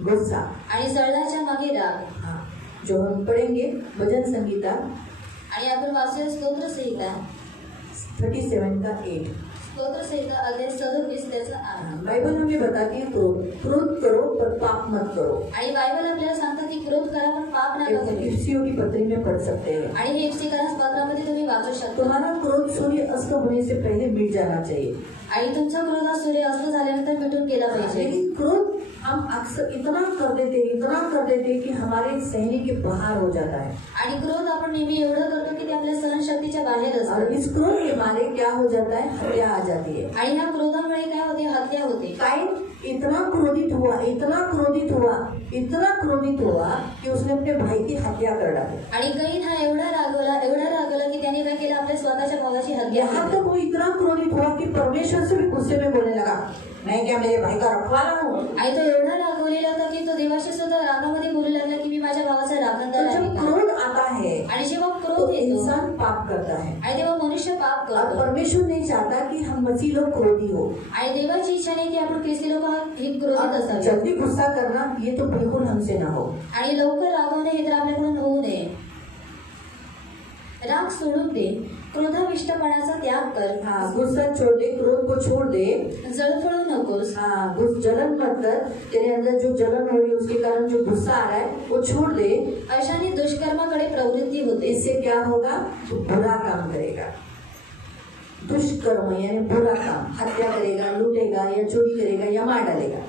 गुस्सा। आणि जळणाच्या मागे राग। हाँ, जो हम पढ़ेंगे भजन संगीता आणि आपण वाचूया स्तोत्र संहिता 37:8। स्तोत्र संहिता अध्याय 37 त्याचा 8। बाइबल हमें बताती है क्रोध करो पर पाप मत करो। आणि बायबल आपल्याला सांगतात की क्रोध करा पण पाप नका करू। इफिसियों की पत्री में पढ़ सकते हैं। आणि हे इफिसिकरास पत्रामध्ये तुम्ही वाचू शकता। तुम्हारा क्रोध सूर्य अस्त होने से पहले मिट जाना चाहिए। आणि तुमचा क्रोध हा सूर्य अस्त झाल्यानंतर मिटून गेला पाहिजे। लेकिन क्रोध हम अक्सर इतना कर देते कि हमारे सहने के बाहर हो जाता है। आणि क्रोध आपण नेहमी एवढं करतो की ते आपल्या सहनशक्तीच्या बाहेर और असतं। इस क्रोध के मारे क्या हो जाता है, हत्या आ जाती है। आणि ह्या क्रोधामुळे काय होते, हत्या होते। काइन इतना क्रोधित हुआ कि उसने अपने भाई की हत्या कर डाली। आणि कैन हा एवढा रागवला की त्याने काय केलं, आपल्या स्वतःच्या भावाची हत्या यहाँ केली। तक वो इतना क्रोधित हुआ कि परमेश्वर से भी गुस्से में बोलने लगा, मैं क्या मेरे भाई का रखवाला हूँ। आणि तो एवढा रागवलेला होता की तो देवाशी सुद्धा रागामध्ये बोलू लागला की मी माझ्या भावाचा राखणदार तो आहे जब का। क्रोध आता है आणि जेव्हा तो क्रोध येतो इंसान पाप करता है आणि तेव्हा मनुष्य पाप और करतो। परमेश्वर नहीं चाहता कि हम मसीह लोग क्रोधी हो। आणि देवाची इच्छा नाही की आपण ख्रिस्ती लोक ही क्रोधित असावे। जल्दी गुस्सा करना ये तो बिल्कुल हमसे ना हो। आणि लवकर रागवणे हे तर आपल्याकडून होऊ नये। राग सोडून दे, क्रोधाविष्टपणाचा त्याग कर। हाँ, गुस्सा छोड़ दे, क्रोध को छोड़ दे। जळफळू नकोस। हाँ, जलन मत कर, तेरे अंदर जो जलन हो रही है उसके कारण जो गुस्सा आ रहा है वो छोड़ दे। अशाने दुष्कर्माकडे प्रवृत्ती होते। इससे क्या होगा, तो बुरा काम करेगा। दुष्कर्म यानी बुरा काम, हत्या करेगा, लूटेगा या चोरी करेगा या मार डालेगा।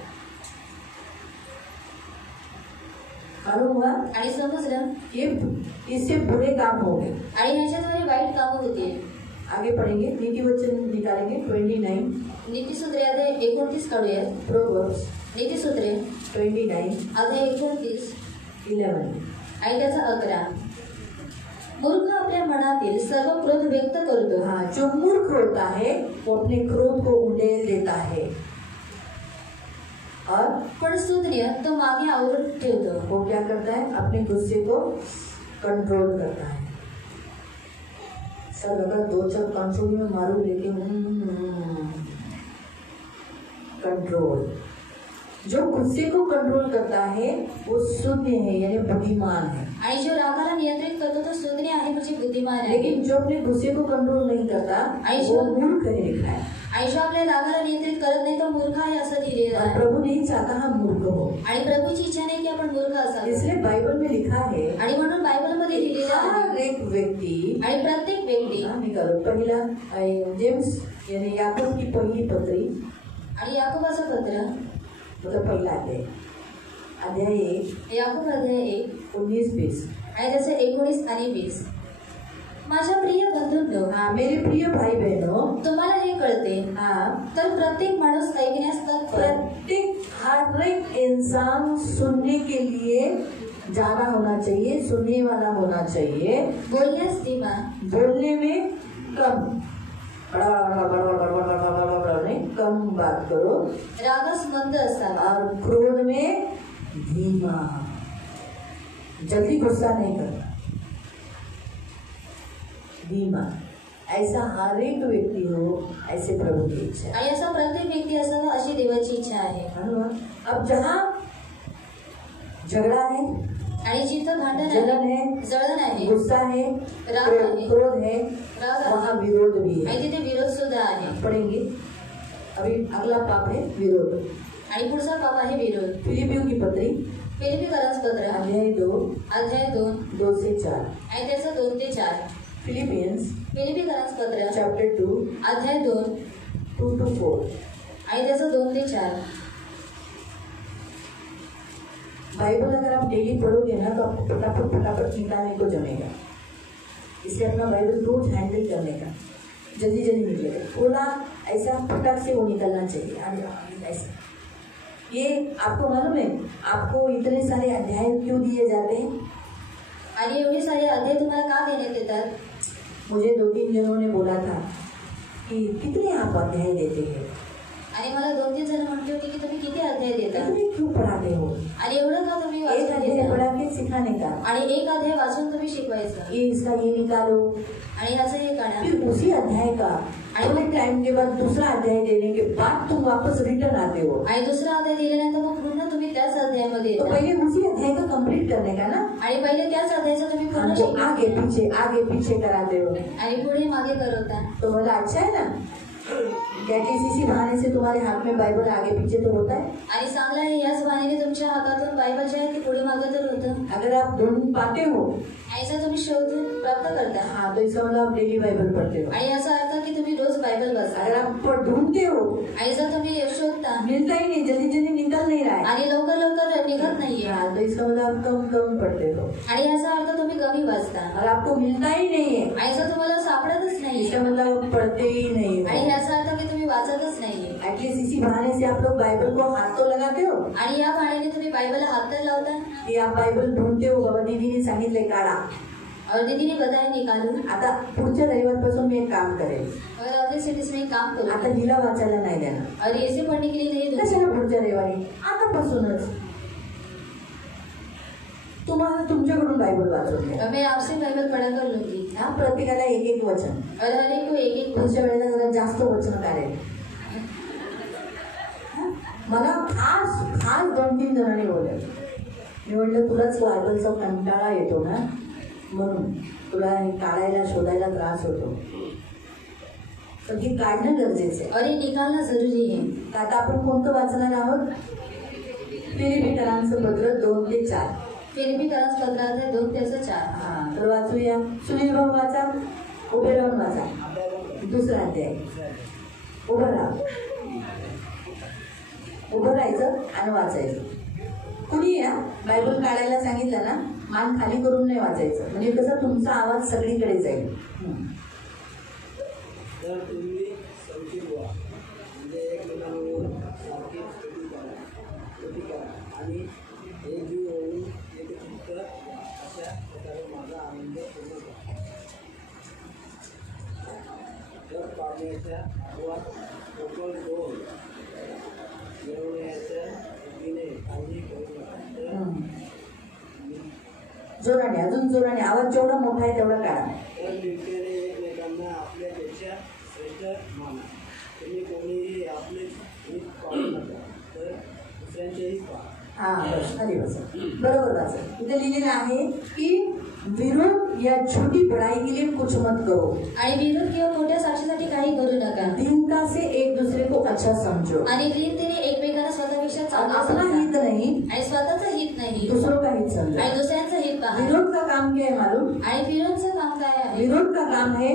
मालूम हुआ? आणि समजलं, ये इससे बुरे काम हो गए। आणि ह्याच्याद्वारे वाईट कामं होते। आगे पढ़ेंगे, नीति वचन निकालेंगे 29। नीतिसूत्रे अध्याय 29 काढूया। प्रोवर्ब्स नीतिसूत्रे 29 अध्याय 29 11। आणि त्याचा 11। मूर्ख आपल्या मनातील सर्व क्रोध व्यक्त करतो। हाँ, जो मूर्ख होता है वो अपने क्रोध को उंडेल देता है और पण सुज्ञ तो मागे आवरून ठेवतो। वो क्या करता है, अपने गुस्से को कंट्रोल करता है। सर अगर 2-4 कांसुली में मारू लेकिन कंट्रोल। जो गुस्से को कंट्रोल करता है वो सुज्ञ है यानी बुद्धिमान है। आणि जो रागाला नियंत्रित करतो तो सुज्ञ आहे म्हणजे बुद्धिमान आहे। लेकिन जो अपने गुस्से को कंट्रोल नहीं करता वो मूर्ख है लिखा है। आणि जो आपल्या रागाला नियंत्रित करत नाही तो मूर्ख आहे असं लिहिलेलं आहे। प्रभु नहीं चाहता हम मूर्ख हो। आणि प्रभूची इच्छा नाही की आपण मूर्ख असावे। इसलिए बाइबल में लिखा है, आणि म्हणून बायबलमध्ये लिहिलेलं आहे, हर एक व्यक्ति आणि प्रत्येक व्यक्ती निकालो पहिला जेम्स यानी याकूब की पहली पत्री आणि याकोबाचं पत्र मतलब पहिला अध्याय 1 याकोब अध्याय 1 19-20 आणि त्याचे 19 आणि 20। माझ्या प्रिय बंधूंनो, हाँ मेरे प्रिय भाई बहनों, तुम्हाला हे कळते हाँ तर प्रत्येक माणूस ऐकण्यास तत्पर, हर एक इंसान सुनने के लिए जाना होना चाहिए, सुनने वाला होना चाहिए, बोलण्यास धीमा, बोलने में कम। कम बात करो। रागास मंद असावा और क्रोध में धीमा, जल्दी गुस्सा नहीं करना, धीमा। ऐसा हर एक व्यक्ती हो, ऐसे प्रभु की इच्छा है। आणि असा प्रत्येक व्यक्ती असावा अशी देवाची इच्छा आहे। अब जहाँ झगड़ा है आणि जिथं भांडण जलन है, जळण आहे, गुस्सा है, राग आहे, क्रोध है, राग वहाँ आहे विरोध भी है। आणि तिथे विरोध सुद्धा आहे। पढ़ेंगे अभी अगला पाप है विरोध। आणि पुढचा पाप आहे विरोध। फिलिपियों की पत्री फिलिपीकरांस पत्र अध्याय 2 2 से 4 आणि त्याचं 2 ते 4। फिलिपियंस फिलिपीकरांस पत्र चैप्टर 2 अध्याय 2 2 to 4 आणि त्याचं 2 ते 4। बाइबल अगर आप डेली पढ़ोगे ना तो आपको फटाफट निकालने को जमेगा। इसलिए अपना बाइबल रोज हैंडल करने का, जल्दी जल्दी निकलेगा। थोड़ा ऐसा फटाक से वो निकलना चाहिए। आगे ऐसा, ये आपको मालूम है आपको इतने सारे अध्याय क्यों दिए जाते हैं? आणि एवढे सारे अध्याय तुम्हाला का देण्यात येतात? मुझे 2-3 जनों ने बोला था कि कितने आप अध्याय देते हैं, आणि मला 2-3 जण म्हटले होते की तुम्ही किती अध्याय देता इतने क्यों पढ़ाते हो? आणि एवढं का तुम्ही एक वाचून अध्याय देता? पढ़ा के सिखाने का, आणि एक अध्याय वाचून तुम्ही शिकवायचं, ये इसका ये निकालो, आणि ह्याचं हे काढा, फिर उसी अध्याय का थोड़े टाइम के बाद दूसरा अध्याय देने के बाद तुम वापस रिटर्न आते हो। आणि दुसरा अध्याय दिल्यानंतर मग पुन्हा तुम्ही त्याच अध्यायामध्ये तो येता, पहले उसी अध्याय का कंप्लीट करने का ना, आणि पहिले त्याच अध्यायाचं तुम्ही पूर्ण हमको शिकता आगे पीछे कराते हो। आणि पुढे मागे करवता। तो बोला अच्छा है ना, कैटेसिसी बहाने से तुम्हारे हाथ में बाइबल आगे पीछे तो होता है। आणि चांगलं आहे, याच बहाण्याने तुमच्या हातातून बायबल जे आहे ते पुढे मागे तर होतं। अगर आप ढूंढ पाते हो, ऐसा तुम्ही शोधून प्राप्त करता, हाँ तो इसका मतलब आप डेली बाइबल पढ़ते हो। आणि याचा अर्थ की तुम्ही रोज बायबल वाचता। अगर आप ढूंढते हो, आणि जर तुम्ही शोधता मिलता ही नहीं, जल्दी जल्दी निकल नहीं रहा है, आणि लवकर लवकर निघत नाहीये, हाँ तो इसका मतलब आप कम पढ़ते हो। आणि याचा अर्थ तुम्ही कमी वाचता, और आपको मिलता ही नहीं है, आणि जर तुम्हाला सापडतच नाहीये, इसका मतलब आप पढ़ते ही नहीं हो। आणि याचा अर्थ की तुम्ही वाचतच नाहीये। एटलीस्ट इसी बहाने से आप लोग बाइबल को हाथ तो लगाते हो, आणि या बहाण्याने तुम्ही बायबलला हात तर लावता, कि आप बाइबल ढूंढते हो। बाबा दीदीने सांगितलंय काढा। और दीदीने बताया निकालून। आता पुढच्या रविवारपासून मी एक काम करेल, और अगले सिटीज में काम करो, आता हिला वाचायला नाही देणार। और ऐसे पढ़ने के लिए नहीं दूंगी। कशाला पुढच्या रविवारी, आतापासूनच तुम्हाला तुमच्याकडून बाइबल वाचून घ्या। मैं आपसे बाइबल पढ़ा कर लूंगी। हा प्रत्येकाला एक एक वचन, और हर एक को एक एक पुढच्या वेळेला जरा जास्त वचन काढेल। मला खास 2-3 जणांनी बोलले, मी म्हटलं तुलाच बायबलचा कंटाळा येतो ना, म्हणून तुला हे काढायला शोधायला त्रास होतो, तर हे काढणं गरजेचं आहे। और ये निकालना जरूरी है। आता आपण कोणतं वाचणार आहोत? फिलिपिकरांचं पत्र 2 ते 4। फिलिपीकरांस पत्र अध्याय 2 ते 4। हा तर वाचूया। सुनील भाऊ वाचा, उभे राहून वाचा, दुसरा अध्याय। उभं राहा, उभं राहायचं आणि वाचायचं। कुणी या बायबल काढायला सांगितलं ना, मान खाली करून नाही वाचायचं, म्हणजे कसं तुमचा आवाज सगळीकडे जाईल। तर तुम्ही संचित व्हा, म्हणजे एकमेकांवर सारखी स्तुती करा आणि एक जीव होऊन एक चित्त अशा प्रकारे माझा आनंद पूर्ण करा। तर पाण्याच्या आवाज पोकळ दोन मिळवण्याच्या वतीने काही करू नका। जोराने, अजून जोराने, आवाज जेवढा मोठा आहे तेवढा काढा। तर नित्याने एकमेकांना आपल्यापेक्षा श्रेष्ठ माना। तुम्ही कोणीही आपले हित पाहू नका, तर दुसऱ्यांचे हित पहा। हा बस, खाली बसा, बरोबर वाचा। इथे लिहिलेलं आहे की विरोध या छोटी बड़ाई के लिए कुछ मत करो, आणि विरोध किंवा मोठ्या साक्षीसाठी काही करू नका, दीनता से एक दूसरे को अच्छा समझो, आणि दीनतेने एकमेकांना स्वतःपेक्षा चांगलं अपना समजा, हित नहीं आणि स्वतःचं हित नाही, दूसरों का हित समझो। आणि दुसऱ्यांचं हित पहा। विरोध का काम क्या है मालूम? आणि विरोधाचं काम काय आहे? विरोध का काम है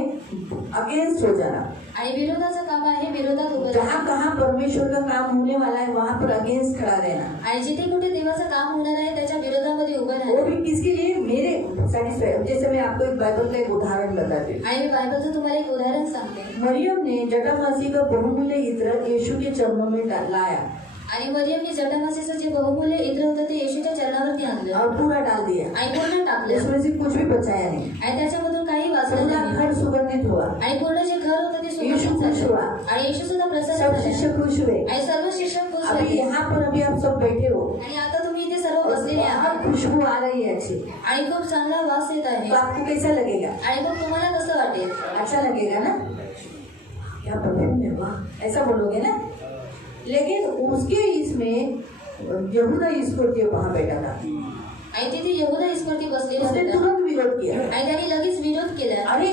अगेंस्ट हो जाना। आणि विरोधाचं काम आहे विरोधात उभं जहाँ राहणं, कहाँ परमेश्वर का काम होने वाला है वहाँ पर अगेंस्ट खड़ा रहना। आणि जिथे कुठे देवाचं काम होणार आहे त्याच्या विरोधामध्ये उभं वो राहणं। भी किसके लिए? मेरे सेटिस्फाई। जैसे मैं आपको एक बाइबल का एक उदाहरण बताती हूँ। आणि मी बायबलचं तुम्हाला एक उदाहरण सांगते। मरियम ने जटामासी का बहुमूल्य इत्र यीशु के चरणों में लाया आणि मरियमने जटामासीचं जे बहुमूल्य इत्र होतं ते येशूच्या चरणावरती आणलं और पूरा डाल दिया, आणि पूर्ण टाकलं, उसमें से कुछ भी बचाया नहीं। आणि त्याच्यामधून काही वाचलं पूरा नाही, घर सुगंधित हुआ। आणि पूर्ण जे घर होतं ते यीशु खुश हुआ आणि येशू सुद्धा प्रसन्न सब झाला शिष्य खुश हुए आणि सर्व शिष्य खुश अभी झाले यहाँ पर अभी आप सब बैठे हो आणि आता तुम्ही इथे सर्व बसलेले बहुत आहात खुशबू आ रही है अच्छी आणि खूप चांगला वास येत आहे तो आपको कैसा लगेगा आणि मग तुम्हाला कसं वाटेल अच्छा लगेगा ना क्या परफ्यूम है वाह ऐसा बोलोगे ना लेकिन उसके इसमें यहूदा इस्करियोती वहां बैठा था आणि तिथे यहूदा इस्करियोती बसलेला उसने होता तुरंत विरोध किया आणि त्याने लगेच विरोध केला अरे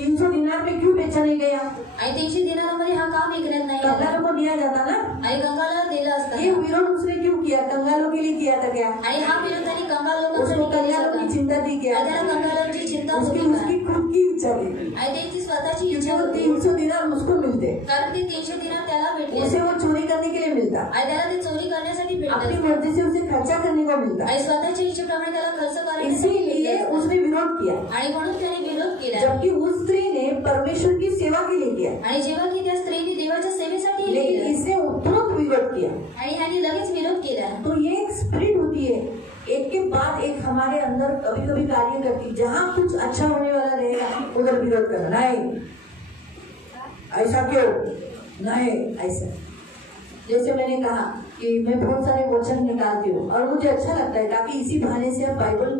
300 दिनार में क्यों बेचा नहीं गया आणि 300 दिनारामध्ये हा काम विकण्यात नाही आला कंगालों को दिया जाता ना आणि कंगाला दिला ये असता विरोध उसने क्यों किया कंगालों के लिए किया था क्या आणि हा विरोध त्यांनी कंगाल उसको लोकांसाठी केला कंगालों की होता चिंता थी क्या आणि त्याला कंगालांची चिंता उसकी होती का? उसकी खुद की इच्छा थी आणि त्यांची स्वतःची इच्छा क्योंकि वो होती 300 दिनार उसको मिलते कारण ते 300 दिनार त्याला भेटले उसे वो चोरी करने के लिए मिलता आणि त्याला ते चोरी करण्यासाठी अपनी भेटले मर्जी से उसे खर्चा करने को मिलता आणि स्वतःच्या इच्छेप्रमाणे त्याला खर्च करण्यासाठी इसीलिए भेटले. उसने विरोध किया आणि म्हणून त्याने विरोध केला जबकि उस स्त्री ने परमेश्वर की सेवा के लिए किया आणि जेव्हा की त्या स्त्रीने देवाच्या सेवेसाठी हे लेकिन केलं इसने तुरंत विरोध किया आणि ह्याने लगेच विरोध केला तो ये एक स्पिरिट होती है एक के बाद एक हमारे अंदर कभी कभी कार्य करती जहाँ कुछ अच्छा होने वाला रहेगा उधर विरोध करना नहीं ऐसा क्यों नहीं ऐसा जैसे मैंने कहा कि मैं बहुत सारे वचन निकालती हूँ और मुझे अच्छा लगता है ताकि इसी बहाने से आप बाइबल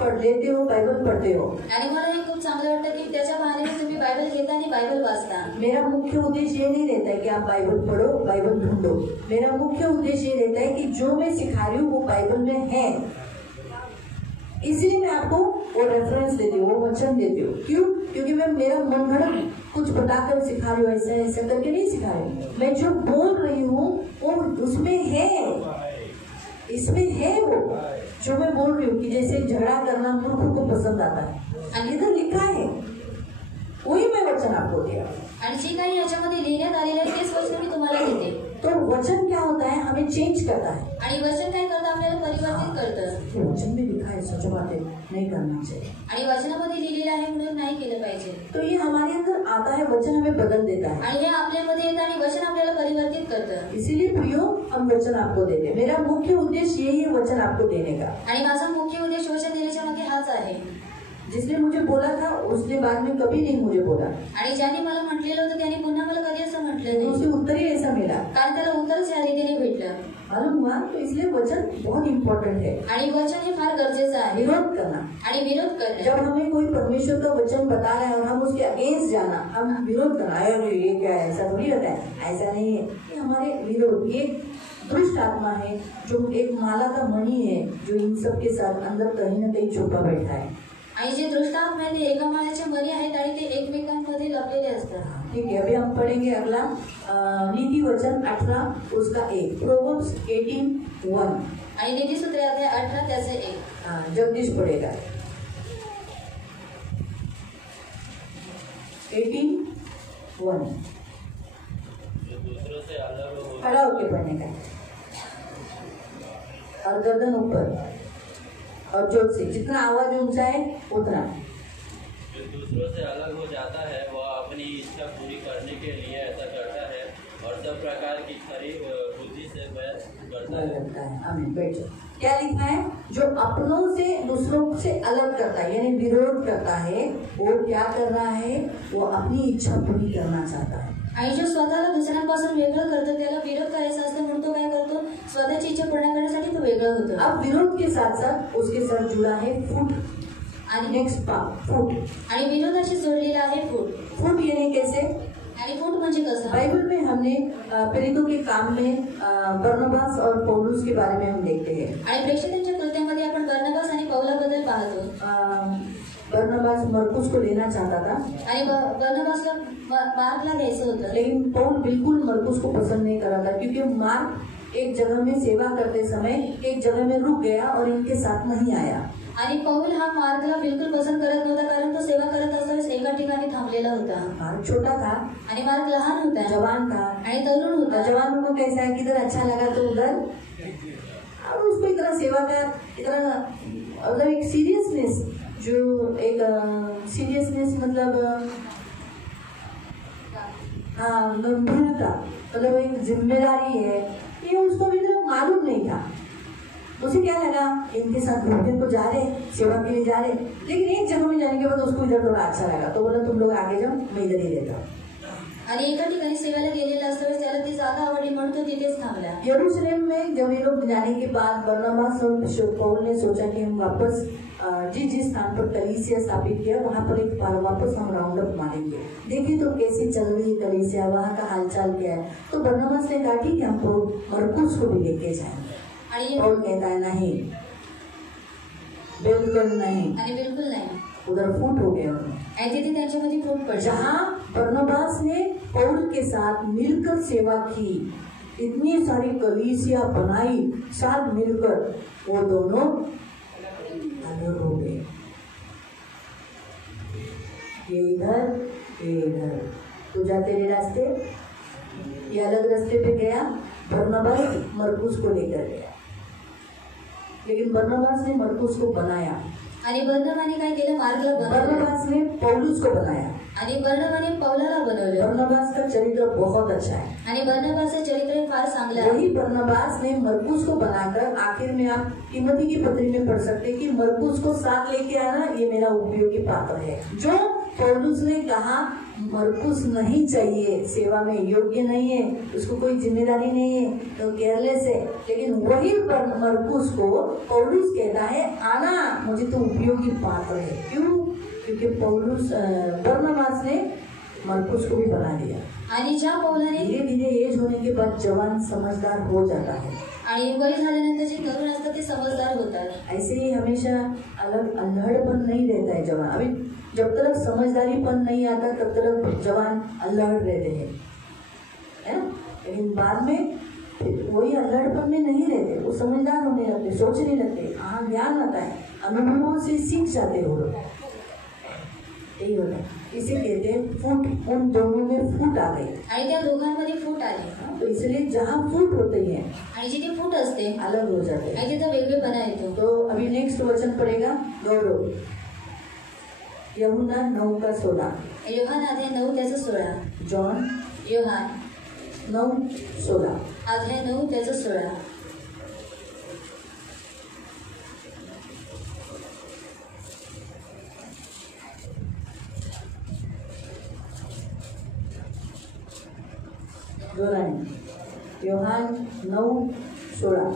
पढ़ लेते हो बाइबल पढ़ते हो आणि मला हे खूप चांगलं वाटतं की त्याच्या बहाण्याने तुम्ही बायबल घेता आणि बायबल वाचता मेरा मुख्य उद्देश्य ये नहीं रहता है कि आप बाइबल पढ़ो बाइबल ढूंढो मेरा मुख्य उद्देश्य ये रहता है कि जो मैं सिखा रही हूँ वो बाइबल में है इसलिए मैं आपको वो रेफरेंस देती हूँ वो वचन देती हूँ क्यों क्योंकि मैं मेरा मन घड़त कुछ बताकर सिखा रही हूँ ऐसा ऐसा करके नहीं सिखा रही हूँ मैं जो बोल रही हूँ वो उसमें है इसमें है वो जो मैं बोल रही हूँ कि जैसे झगड़ा करना मूर्खों को पसंद आता है इधर लिखा है वही मैं वचन आपको दिया आणि जे काही याच्यामध्ये लिहिण्यात आलेलं आहे तेच वचन मी तुम्हाला देते तो वचन क्या होता है हमें चेंज करता है आणि वचन काय करतं आपल्याला परिवर्तित करतं तो वचन में लिखा है सच बात है नहीं करना चाहिए आणि वचनामध्ये लिहिलेलं आहे म्हणून नाही केलं पाहिजे तो ये हमारे अंदर आता है वचन हमें बदल देता है आणि हे आपल्यामध्ये येतं आणि वचन आपल्याला परिवर्तित करतं इसीलिए प्रियो हम वचन आपको देते हैं मेरा मुख्य उद्देश्य यही है वचन आपको देने का आणि माझा मुख्य उद्देश वचन देण्याच्या मागे हाच आहे जिसने मुझे बोला था उसने बाद में कभी नहीं मुझे बोला आणि ज्याने मला म्हटलेलं होतं त्याने पुन्हा मला कधी असं म्हटलं नाही उसे उत्तर ही ऐसा मिला कारण त्याला उत्तरच या रीतीने भेटलं मालूम हुआ तो इसलिए वचन बहुत इम्पोर्टेंट है आणि वचन हे फार गरजेचं आहे विरोध करना आणि विरोध करणं जब हमें कोई परमेश्वर का वचन बता रहा है और हम उसके अगेंस्ट जाना हम विरोध करना अरे ये क्या है ऐसा थोड़ी होता है ऐसा नहीं है ये हमारे विरोध ये दुष्ट आत्मा है जो एक माला का मणि है जो इन सब के साथ अंदर कहीं ना कहीं छुपा बैठा है आणि जे दृष्टांत ते एका माळ्याचे मणी आहेत आणि ते एकमेकांमध्ये लपलेले असतात ठीक है अभी हम पढ़ेंगे अगला नीति वचन 18 उसका 1 प्रोवर्ब्स 18:1 आणि नीतिसूत्रे अध्याय 18 त्याचे 1 जगदीश पढ़ेगा 18:1 खड़ा होके पढ़ने का और गर्दन ऊपर और जोर से जितना आवाज ऊंचा है उतना जो दूसरों से अलग हो जाता है वह अपनी इच्छा पूरी करने के लिए ऐसा करता है और सब प्रकार की खरी बुद्धि से बहस करता है। आमीन बैठो क्या लिखा है जो अपनों से दूसरों से अलग करता है यानी विरोध करता है वो क्या कर रहा है वो अपनी इच्छा पूरी करना चाहता है आणि जो स्वतःला दुसऱ्यांपासून वेगळं करतो त्याला विरोध करायचा असतो म्हणून तो काय करतो स्वतःची इच्छा पूर्ण करण्यासाठी तो वेगळं होतो अब विरोध के साथ साथ उसके साथ जुड़ा है फूट आणि नेक्स्ट पार्ट फूट आणि विरोधाशी जोडलेला आहे फूट फूट यानी कैसे आणि फूट म्हणजे कसं बाइबल में हमने प्रेरितों के काम में बरनबास और पौलुस के बारे में हम देखते हैं आणि प्रेषितांच्या कृत्यामध्ये आपण बर्नबास आणि पौलाबद्दल पाहतो बरनबास मरकुस को लेना चाहता था आणि बर्नबासला मार्कला घ्यायचं होतं लेकिन पौल बिल्कुल मरकुस को पसंद नहीं कर रहा था क्योंकि मार्क एक जगह में सेवा करते समय एक जगह में रुक गया और इनके साथ नहीं आया आणि पौल हा मार्कला बिलकुल पसंद करत नव्हता कारण तो सेवा करत असताना एका ठिकाणी थांबलेला होता मार्क छोटा था आणि मार्क लहान होता जवान था आणि तरुण होता जवानों को कैसा है किधर अच्छा लगा तो उधर और उसको इतना सेवा का इतना मतलब एक सीरियसनेस जो एक सीरियसनेस मतलब हाँ गंभीरता मतलब एक जिम्मेदारी है ये उसको भी तो मालूम नहीं था उसे क्या लगा इनके साथ घूमने को जा रहे सेवा के लिए जा रहे लेकिन एक जगह में जाने के बाद उसको इधर थोड़ा अच्छा लगा तो बोला तुम लोग आगे जाओ मैं इधर ही रहता हूँ आणि एका ठिकाणी सेवेला गेलेला असताना त्याला ती जागा आवडली म्हणून तो तिथेच थांबला. यरूशलेम में जब ये लोग जाने के बाद बरनबास और पौल ने सोचा कि हम वापस जिस स्थान पर कलीसिया स्थापित किया वहाँ पर एक बार वापस हम राउंड अप मारेंगे, देखिए तो कैसी चल रही है कलीसिया, वहाँ का हालचाल क्या है. तो बरनबास ने कहा ठीक है हम मरकुस को भी लेके जाएंगे. आणि पौल कहता है नहीं, बिल्कुल नहीं. आणि बिलकुल नाही. उधर फूट हो गया उन्हें. आणि तिथे त्यांच्यामध्ये फूट पडली. जहाँ बरनबास ने पौल के साथ मिलकर सेवा की, इतनी सारी कलीसिया बनाई साथ मिलकर, वो दोनों अलग हो गए. ये इधर ये इधर, तू जा तेरे रास्ते, ये अलग रास्ते पे गया. बरनबास मरकुस को लेकर गया, लेकिन बरनबास ने मरकुस को बनाया. आणि बर्नबाने काय केलं, मार्गला बनवलं. बरनबास ने पौलुस को बनाया. आणि बर्नबाने पौलाला बनवलं. बरनबास का चरित्र बहुत अच्छा है. आणि बर्नबाचं चरित्र फार चांगलं आहे. वही बरनबास ने मरकुस को बनाकर, आखिर में आप तिमोथी की पत्री में पढ़ सकते कि मरकुस को साथ लेके आना, ये मेरा उपयोगी पात्र है. जो पौलुस ने कहा मरकुस नहीं चाहिए, सेवा में योग्य नहीं है, उसको कोई जिम्मेदारी नहीं है, तो केयरलेस है, लेकिन वही मरकुस को पौलुस कहता है आना, मुझे तो उपयोगी पात्र है. क्यों? क्योंकि पौलुस बरनबास ने मरकुस को भी बना दिया. आणि ज्या पौलाने धीरे धीरे एज होने के बाद जवान समझदार हो जाता है. आणि वय झाल्यानंतर जे तरुण असतात ते समजदार होतात. ऐसे ही हमेशा अलग अल्हड़पन नहीं रहता है जवान. अभी जब तक समझदारीपन नहीं आता तब तक जवान अल्हड़ रहते हैं, है ना. लेकिन बाद में वही अल्हड़पन में नहीं रहते, वो समझदार होने लगते, सोचने लगते, हाँ ज्ञान आता है, अनुभवों से सीख जाते हो लोग. यही होता है. इसे कहते हैं फूट. उन दोनों में फूट आ गई. आणि त्या दोघांमध्ये फूट आली. तो इसलिए जहाँ फूट होती है आणि जिथे फूट असते अलग हो जाते हैं. आणि तिथं वेगळेपणा येतो. तो अभी नेक्स्ट वचन पड़ेगा गौरव, यहुना 9:16. योहान अध्याय 9 त्याचं 16. जॉन योहान 9:16. अध्याय 9 त्याचं 16. जोराने योहान 9:16.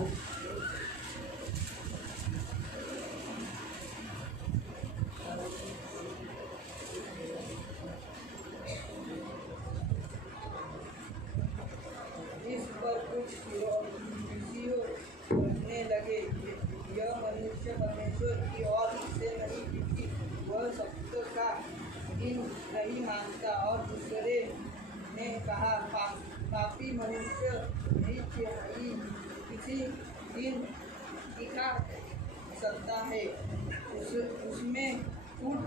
इस पर कुछ ऋषियों कहने लगे, यह मनुष्य परमेश्वर की ओर से नहीं क्योंकि वह शब्द का दिन नहीं मानता. और दूसरे ने कहा, पापी मनुष्य नहीं चाहिए किसी दिन दिखा सकता है. उसमें फूट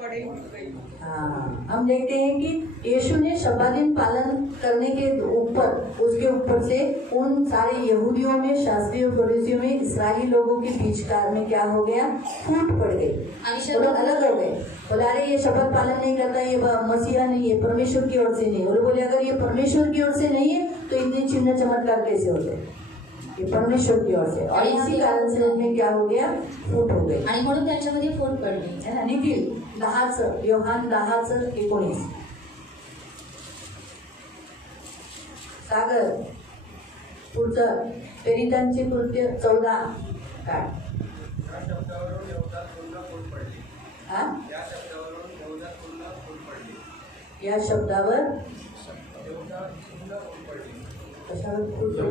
पड़ी गई. हाँ, हम देखते हैं कि यीशु ने शब्दाधीन पालन करने के ऊपर, उसके ऊपर से उन सारे यहूदियों में, शास्त्रियों फरीसियों में, इस्राएली लोगों के बीचकार में क्या हो गया, फूट पड़ गई. वो लोग अलग हो गए. बोले अरे ये शब्द पालन नहीं करता, ये मसीहा नहीं है, परमेश्वर की ओर से नहीं. और बोले अगर ये परमेश्वर की ओर से नहीं है तो इतने चिन्ह चमत्कार कैसे होते, ये परमेश्वर की ओर से. और इसी कारण से उनमें क्या हो गया, फूट हो गई. आणि म्हणून त्यांच्यामध्ये फूट पडली. है ना. निखिल 10 योहान 10:19. सागर पुढचं पेरितांचे कृत्य 14 काय. हा, या शब्दावर कशावर फूट पडली?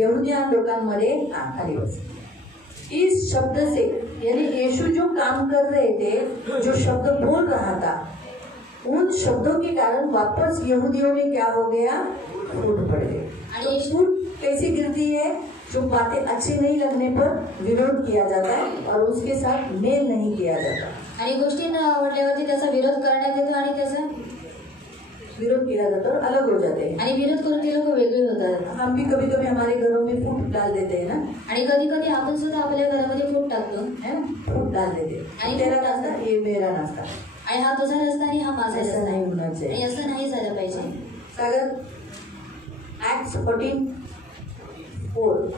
यहुदिया लोकांमध्ये खाली बस. इस शब्द से, यानी यीशु जो काम कर रहे थे, जो शब्द बोल रहा था, उन शब्दों के कारण वापस यहूदियों में क्या हो गया, फूट पड़ गई. तो फूट कैसी गिरती है, जो बातें अच्छी नहीं लगने पर विरोध किया जाता है और उसके साथ मेल नहीं किया जाता. आणि गोष्टी न आवडल्यावरती त्याचा विरोध करण्यात येतो आणि त्याचा विरोध किया जाता है और अलग हो जाते हैं. आणि विरोध करून ते लोक वेगळे होतात. हम भी कभी कभी हमारे घरों में फूट डाल देते हैं ना. आणि कधी कधी आपण सुद्धा आपल्या घरामध्ये फूट टाकतो, है ना, फूट डाल देते हैं. आणि तेरा नाश्ता, ये मेरा नाश्ता. आणि हा तुझा रस्ता आणि हा माझा ऐसा रस्ता. नहीं होना चाहिए. आणि असं नाही झालं पाहिजे. सागर Acts 14:4.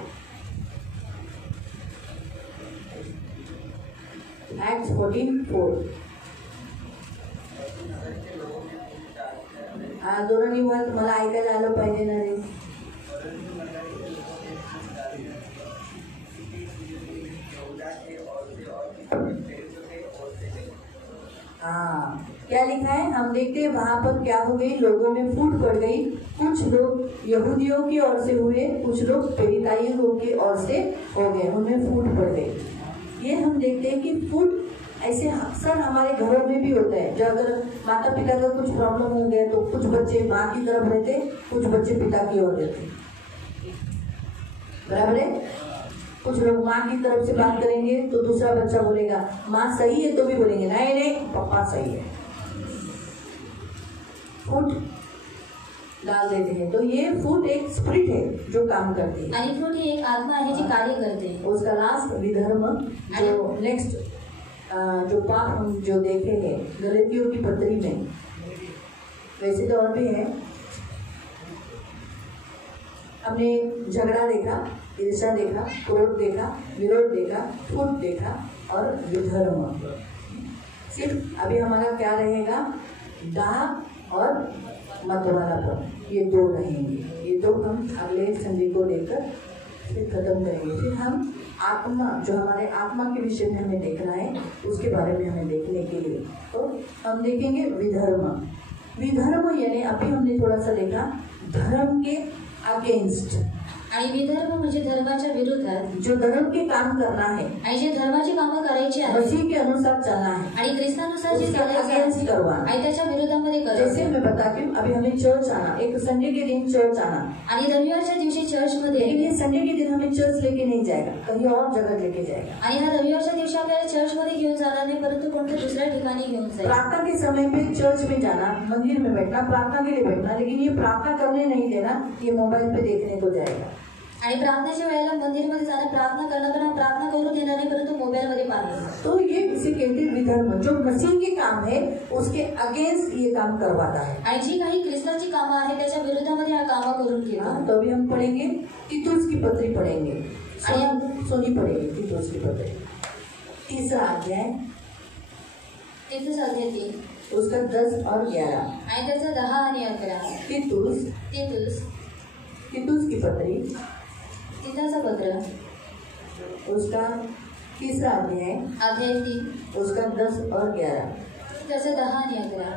Acts 14:4. दोन्ही मत मला ऐकायला आलं पाहिजे ना रे. हाँ, क्या लिखा है हम देखते हैं वहां पर क्या हो गई, लोगों में फूट पड़ गई. कुछ लोग यहूदियों की ओर से हुए, कुछ लोग पेरिताइयों की ओर से हो गए, उनमें फूट पड़ गई. ये हम देखते हैं कि फूट ऐसे अक्सर हमारे घरों में भी होता है. जो अगर माता पिता का कुछ प्रॉब्लम हो गया तो कुछ बच्चे माँ की तरफ रहते, कुछ बच्चे पिता की ओर रहते. बराबर है. कुछ लोग माँ की तरफ से बात करेंगे तो दूसरा बच्चा बोलेगा माँ सही है, तो भी बोलेंगे नहीं नहीं पापा सही है. फूट डाल देते हैं. तो ये फूट एक स्पिरिट है जो काम करती है. आणि फूट ही एक आत्मा आहे जी कार्य करते. उसका लास्ट विधर्म जो नेक्स्ट जो पाप हम जो देखेंगे गलतियों की पत्री में, वैसे तो और भी है. हमने झगड़ा देखा, ईर्ष्या देखा, क्रोध देखा, विरोध देखा, फूट देखा और विधर्म. सिर्फ अभी हमारा क्या रहेगा, दाह और मतवालापन, ये दो रहेंगे. ये दो हम अगले संडे को लेकर फिर खत्म करेंगे. फिर हम आत्मा, जो हमारे आत्मा के विषय में हमें देखना है, उसके बारे में हमें देखने के लिए तो हम देखेंगे विधर्म. विधर्म यानी अभी हमने थोड़ा सा देखा धर्म के अगेंस्ट. आणि विधर्म म्हणजे धर्माच्या विरोधात, जो धर्म के काम करना है आणि जे धर्माची कामं करायची आहेत, मसीह के अनुसार चलना है आणि ख्रिस्तानुसार जे उसके चालायचं अगेंस्ट आहे करवाना. आणि त्याच्या विरोधामध्ये जैसे करायचं. मैं बताती हूँ, अभी हमें चर्च आना, एक संडे के दिन चर्च आना, आणि रविवारच्या दिवशी चर्चमध्ये, लेकिन ये संडे के दिन हमें चर्च लेके नहीं जाएगा, कहीं और जगह लेके जाएगा. आणि हा रविवारच्या दिवशी आपल्याला चर्चमध्ये घेऊन जाणार नाही, परंतु कोणत्या दुसऱ्या ठिकाणी घेऊन जाईल. प्रार्थना के समय पे चर्च में जाना, मंदिर में बैठना, प्रार्थना के लिए बैठना, लेकिन ये प्रार्थना करने नहीं देना, ये मोबाइल पे देखने को जाएगा. आणि प्रार्थनेच्या वेळेला मंदिरमध्ये जाणं, प्रार्थना करणं, पण प्रार्थना करू देणार नाही, परंतु मोबाईलमध्ये पाहिजे. तो ये इसे कहते हैं विधर्म. जो मसीह के काम है उसके अगेंस्ट ये काम करवाता है. आणि जी काही ख्रिस्ताची कामं आहेत त्याच्या विरोधामध्ये हा कामं करून घेतो. तो अभी हम पढ़ेंगे तीतुस की पत्री पढ़ेंगे, सोनी पढ़ेंगे तीतुस की पत्री. तीसरा अध्याय, तिथं अध्याय 3, उसका 10 और 11. आणि त्याचं 10 आणि 11. तीतुस की पत्री, तिथाचं पत्र, उसका तीसरा अध्याय, अध्याय 3, उसका 10 और 11. त्याचं 10 आणि 11.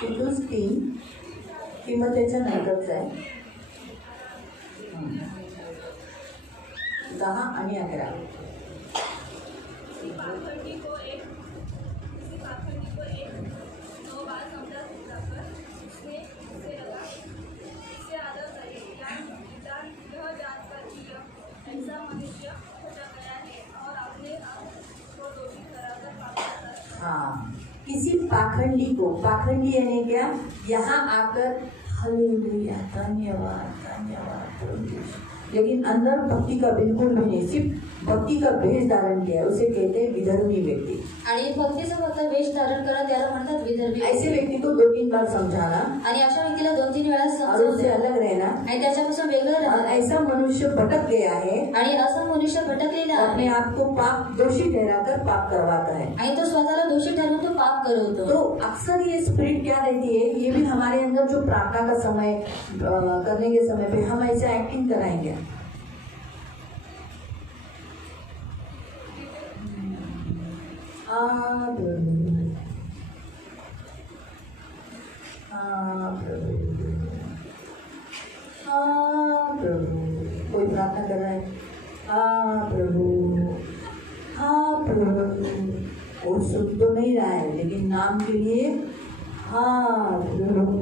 तीतुस 3 तीमोथेच्या नंतरचा आहे. 10 आणि 11. हाँ, किसी पाखंडी को, पाखंडी यानी क्या, यहाँ आकर हालेलुया धन्यवाद धन्यवाद, लेकिन अंदर भक्ति का बिल्कुल भी नहीं, सिर्फ भक्ति का वेश धारण किया, उसे कहते हैं विधर्मी व्यक्ति. आणि भक्तीचा फक्त वेश धारण करा त्याला म्हणतात विधर्मी. ऐसे व्यक्ति को 2-3 बार समझाना आणि अशा व्यक्तीला 2-3 वेळा और उससे समजावून अलग रहना. आणि त्याच्यापासून वेगळं और राहणं. ऐसा मनुष्य भटक गया है, आणि असा मनुष्य भटकलेला अपने आहे आप को पाप दोषी ठहराकर पाप करवाता है. आणि तो स्वतःला दोषी ठरवून तो पाप करवतो. तो अक्सर ये स्पिरिट क्या रहती है, ये भी हमारे अंदर जो प्रार्थना का समय करने के समय पे हम ऐसे एक्टिंग कराएंगे. कोई प्रार्थना कर रहा है, हाँ प्रभु, हाँ प्रभु, वो सुन तो नहीं रहा है लेकिन नाम के लिए हाँ प्रभु,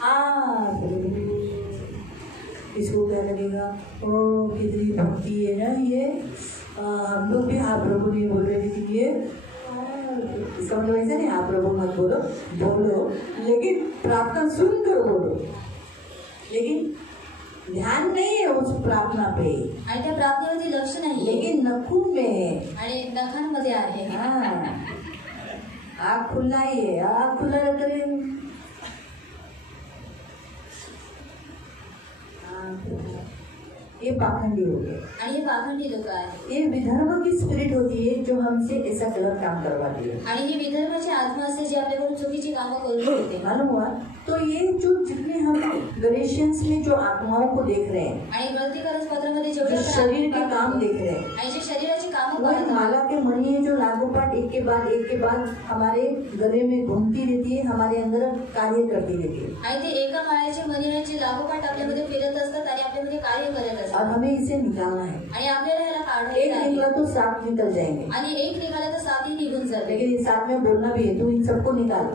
हाँ प्रभु. इसको क्या लगेगा, ओ कितनी भक्ति है ना ये. हम लोग भी हाँ प्रभु नहीं बोल रहे, लेकिन ये इसका मतलब ऐसा नहीं आप प्रभु मत बोलो, बोलो लेकिन प्रार्थना सुन कर बोलो, लेकिन ध्यान नहीं है उस प्रार्थना पे. आणि त्या प्रार्थनेवरती लक्ष नाही, लेकिन नखून में आणि नखांमध्ये आहे. हाँ, आँख खुला ही है, आँख खुला रहता है. ये पाखंडी हो गए आणि हे पाखंडी लोक आहेत. ये विधर्म की स्पिरिट होती है जो हमसे ऐसा गलत काम करवाती है. आणि ही विदर्भाची आत्मा असते जी आपल्याकडून चुकीची कामं करून घेते. मालूम हुआ. तो ये जो जितने हम गलेशियंस में जो आत्माओं को देख रहे हैं, आणि गलतीकरण पत्रामध्ये जो जेवढे शरीर के काम देख रहे हैं, आणि जे शरीराची कामं वो करतात माला के मणि है जो लागोपाठ एक के बाद हमारे गले में घूमती रहती है, हमारे अंदर कार्य करती रहती है. आणि ते एका माळ्याचे मणी लागोपाठ आपल्यामध्ये फिरत असतात आणि आपल्यामध्ये कार्य करत और असतात. हमें इसे निकालना है. आणि आपल्याला याला एक काढायचं आहे. निकला तो 7 निकल जाएंगे. आणि एक निघाला तर 7ही निघून जाते. लेकिन इस साथ में बोलना भी है, तू इन सबको निकाल.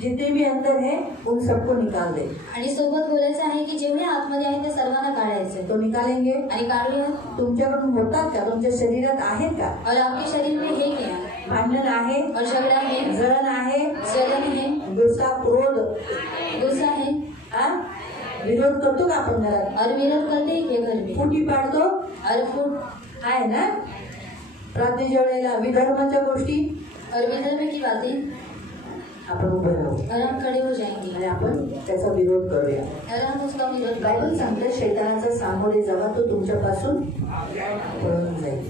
जितने भी अंदर है उन सबको निकाल दे. आणि सोबत बोलायचं आहे की जेवढे आतमध्ये आहेत ते सर्वांना काढायचं. तो निकालेंगे. आणि काढूया. तुमच्याकडून होतात का? तुमच्या शरीरात आहेत का? और आपके शरीर में है क्या? भांडण आहे, और झगड़ा है, जळण आहे, जलन है, गुस्सा, क्रोध, गुस्सा है. हा? विरोध करतो का आपण घरात? और विरोध करते ही के घर में. फुटी पाडतो और फूट आहे ना. प्रार्थनेच्या वेळेला विधर्माच्या गोष्टी और विधर्म की बातें. आपण उभे राहू और हम खड़े हो जाएंगे आणि आपण त्याचा विरोध करूया. और हम उसका विरोध बायबल करेंगे. सांगते शैतानाचा सामोरे जावा, तो तुमच्यापासून पळून जाईल.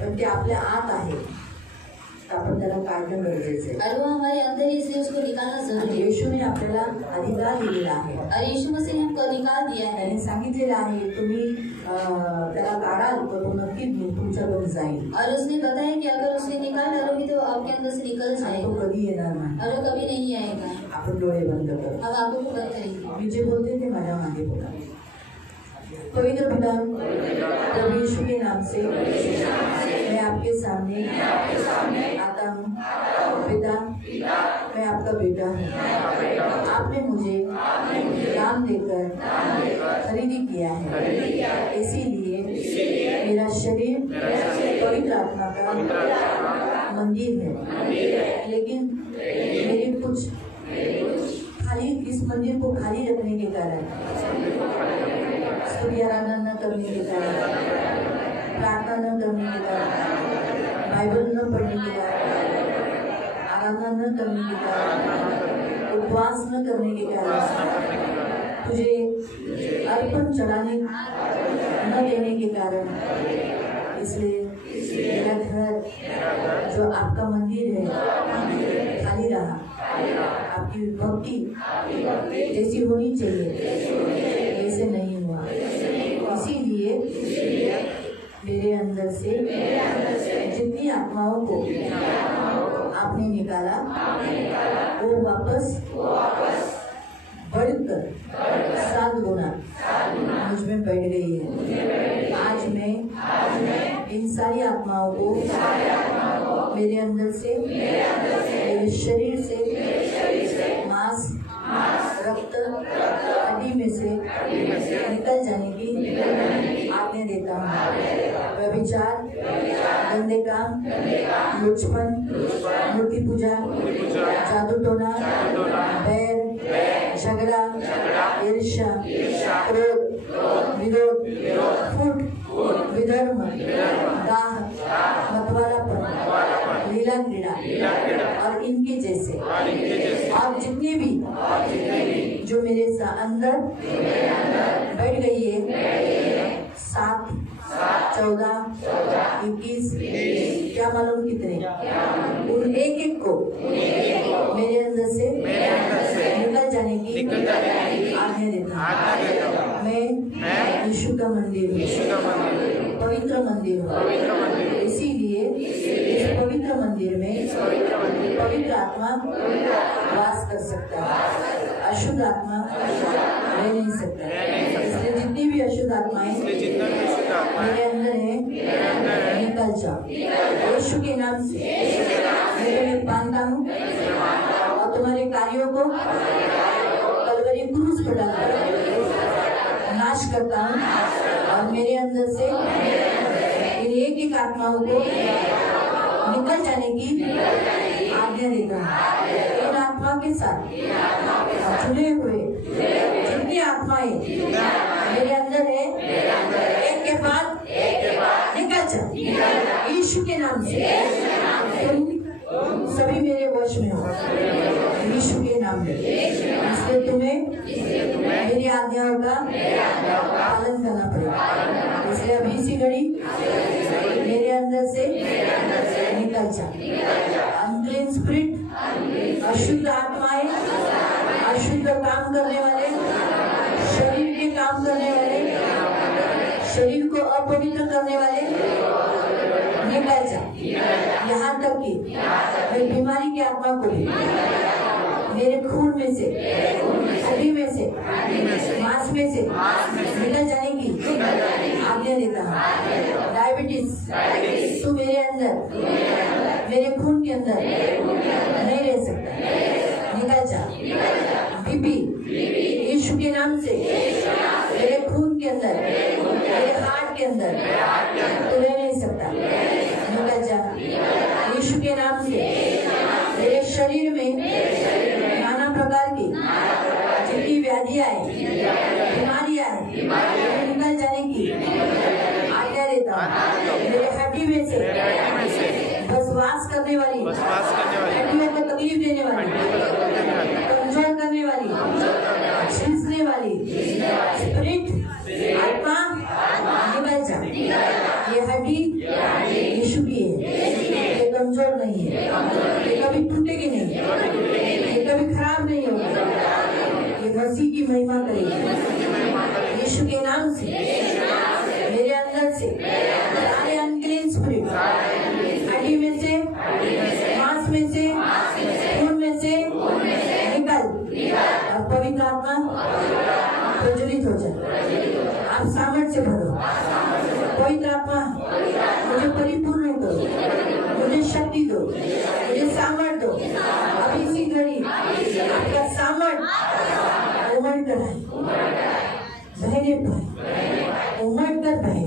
पण ते आपल्या आत आहे, तर आपण त्याला काढणं गरजेचं आहे. और वो हमारे अंदर ही इसलिए उसको निकालना आणि जरूरी है. येशूने आपल्याला अधिकार दिलेला आहे. और यीशु मसीह ने हमको अधिकार दिया है. त्याने सांगितलेलं आहे तुम्ही त्याला काढाल तर तो नक्कीच तुमच्याकडून जाईल. और उसने बताया कि अगर उसने निकाल डालोगी तो आपके अंदर से निकल आणि तो जाएगा कधी येणार नाही. और वो कभी नहीं आएगा. आपण डोळे बंद करू. हम आंखों को बंद करेंगे. मी जे बोलते ते माझ्या मागे बोला. पवित्र पिता, प्रभु यीशु के नाम से मैं आपके सामने आता हूँ. पिता, मैं आपका बेटा हूँ. आपने मुझे नाम देकर खरीदी किया है. इसीलिए मेरा शरीर पवित्र आत्मा का मंदिर है. लेकिन मेरे कुछ खाली, इस मंदिर को खाली रखने के कारण, स्तुति आराधना न करने के कारण, प्रार्थना न करने के कारण, बाइबल न पढ़ने के कारण, आराधना न करने के कारण, उपवास न करने के कारण, तुझे अर्पण चढ़ाने न देने के कारण, इसलिए मेरा घर जो आपका मंदिर है खाली रहा. आपकी भक्ति जैसी होनी चाहिए वैसे नहीं हुआ. इसीलिए मेरे अंदर से जितनी आत्माओं को आपने निकाला वो वापस बढ़कर 7 गुना मुझ में बैठ गई है. आज मैं इन सारी आत्माओं को मेरे अंदर से, मेरे शरीर से, मांस, रक्त, हड्डी में से निकल जाने की आज्ञा देता हूँ. व्यभिचार, गंदे काम, लुचपन, मूर्ति पूजा, जादू टोना, बैर, झगड़ा, ईर्ष्या, क्रोध, विरोध, फूट, विधर्म, दाह, मतवालापन, लीला क्रीड़ा और इनके जैसे और जितने भी जो मेरे अंदर बैठ गई है 7, 14, 21, क्या मालूम कितने, उन एक को मेरे अंदर से निकल जाने की आज्ञा देता हूँ. मैं यीशु का मंदिर हूँ, पवित्र मंदिर हूँ. इसीलिए इस पवित्र मंदिर में पवित्र आत्मा वास कर सकता है. अशुद्ध आत्मा रह नहीं सकता. इसलिए जितनी भी अशुद्ध आत्माएं मेरे अंदर है निकल जाओ. यीशु के नाम से मैं बांधता हूँ और तुम्हारे कार्यों को कलवरी क्रूस पर डालकर नाश करता हूँ और मेरे अंदर से इन एक आत्माओं को निकल जाने की आज्ञा देता हूँ. इन आत्मा के साथ जुड़े हुए जितनी आत्माएं मेरे अंदर है एक के बाद निकल जाओ यीशु के नाम से. तुम सभी मेरे वश में हो यीशु के नाम में. इसलिए तुम्हें मेरी मेरी आज्ञाओं का पालन करना पड़ेगा। इसलिए अभी इसी घड़ी मेरे अंदर से निकल जा। अनक्लीन स्पिरिट, अशुद्ध आत्माएं, अशुद्ध काम करने वाले, शरीर के काम करने वाले, शरीर को अपवित्र करने वाले, निकल जा। यहाँ तक कि मैं बीमारी की आत्मा को भी मेरे खून में से, हड्डी में से, मांस में से निकल जाने की आज्ञा देता हूँ। डायबिटीज तू मेरे अंदर, मेरे खून के अंदर नहीं रह सकता, निकल जा। बीपी यीशु के नाम से मेरे खून के अंदर, मेरे हार्ट के अंदर तू रह नहीं सकता, निकल जा। यीशु के नाम से मेरे शरीर में नाना प्रकार की जितनी व्याधियां है, बीमारियां है, निकल जाने की आज्ञा देता हूँ। मेरे हड्डी में से बसवास करने वाली, हड्डियों को तकलीफ देने वाली, कमजोर करने वाली, झिलने वाली स्पिरिट आत्मा निकल जा। ये हड्डी यीशु की है, ये कमजोर नहीं है, ये कभी टूटेगी नहीं, ये कभी खराब नहीं होगी, ये मसीह की महिमा करेगी। यीशु के नाम से मेरे अंदर से सारे अनक्लीन स्पिरिट, हड्डी में से, मांस में से, खून में से निकल, और पवित्र आत्मा प्रज्वलित हो जाए। आप सामर्थ्य से भरो। पवित्र आत्मा मुझे परिपूर्ण करो, मुझे शक्ति दो, मुझे सामर्थ्य दो। अब इसी घड़ी आपका सामर्थ्य उमड़ कर आए, बहने पाए, उमड़ कर बहे।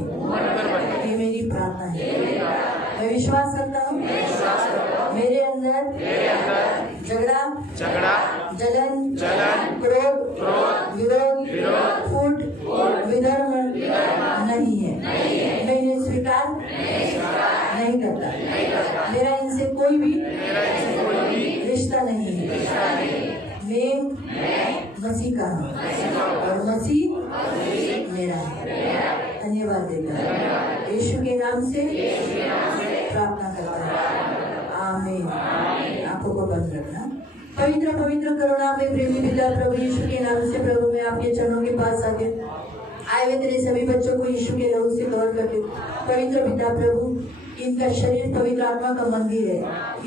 ये मेरी प्रार्थना है। मैं विश्वास करता हूँ मेरे अंदर झगड़ा, जलन, क्रोध, विरोध, फूट, विधर्म नहीं है। मैं इन्हें स्वीकार नहीं करता। मेरा इनसे कोई भी रिश्ता नहीं है। मैं मसीह का हूँ और मसीह मेरा है। धन्यवाद देता है। यीशु के नाम से प्रार्थना करता है। आमीन। आंखों को बंद रखना। पवित्र पवित्र करुणा में प्रेमी पिता प्रभु यीशु के नाम से प्रभु मैं आपके चरणों के पास आके आए हुए तेरे सभी बच्चों को यीशु के लहू से कवर करके पवित्र पिता प्रभु इनका शरीर पवित्र आत्मा का मंदिर है।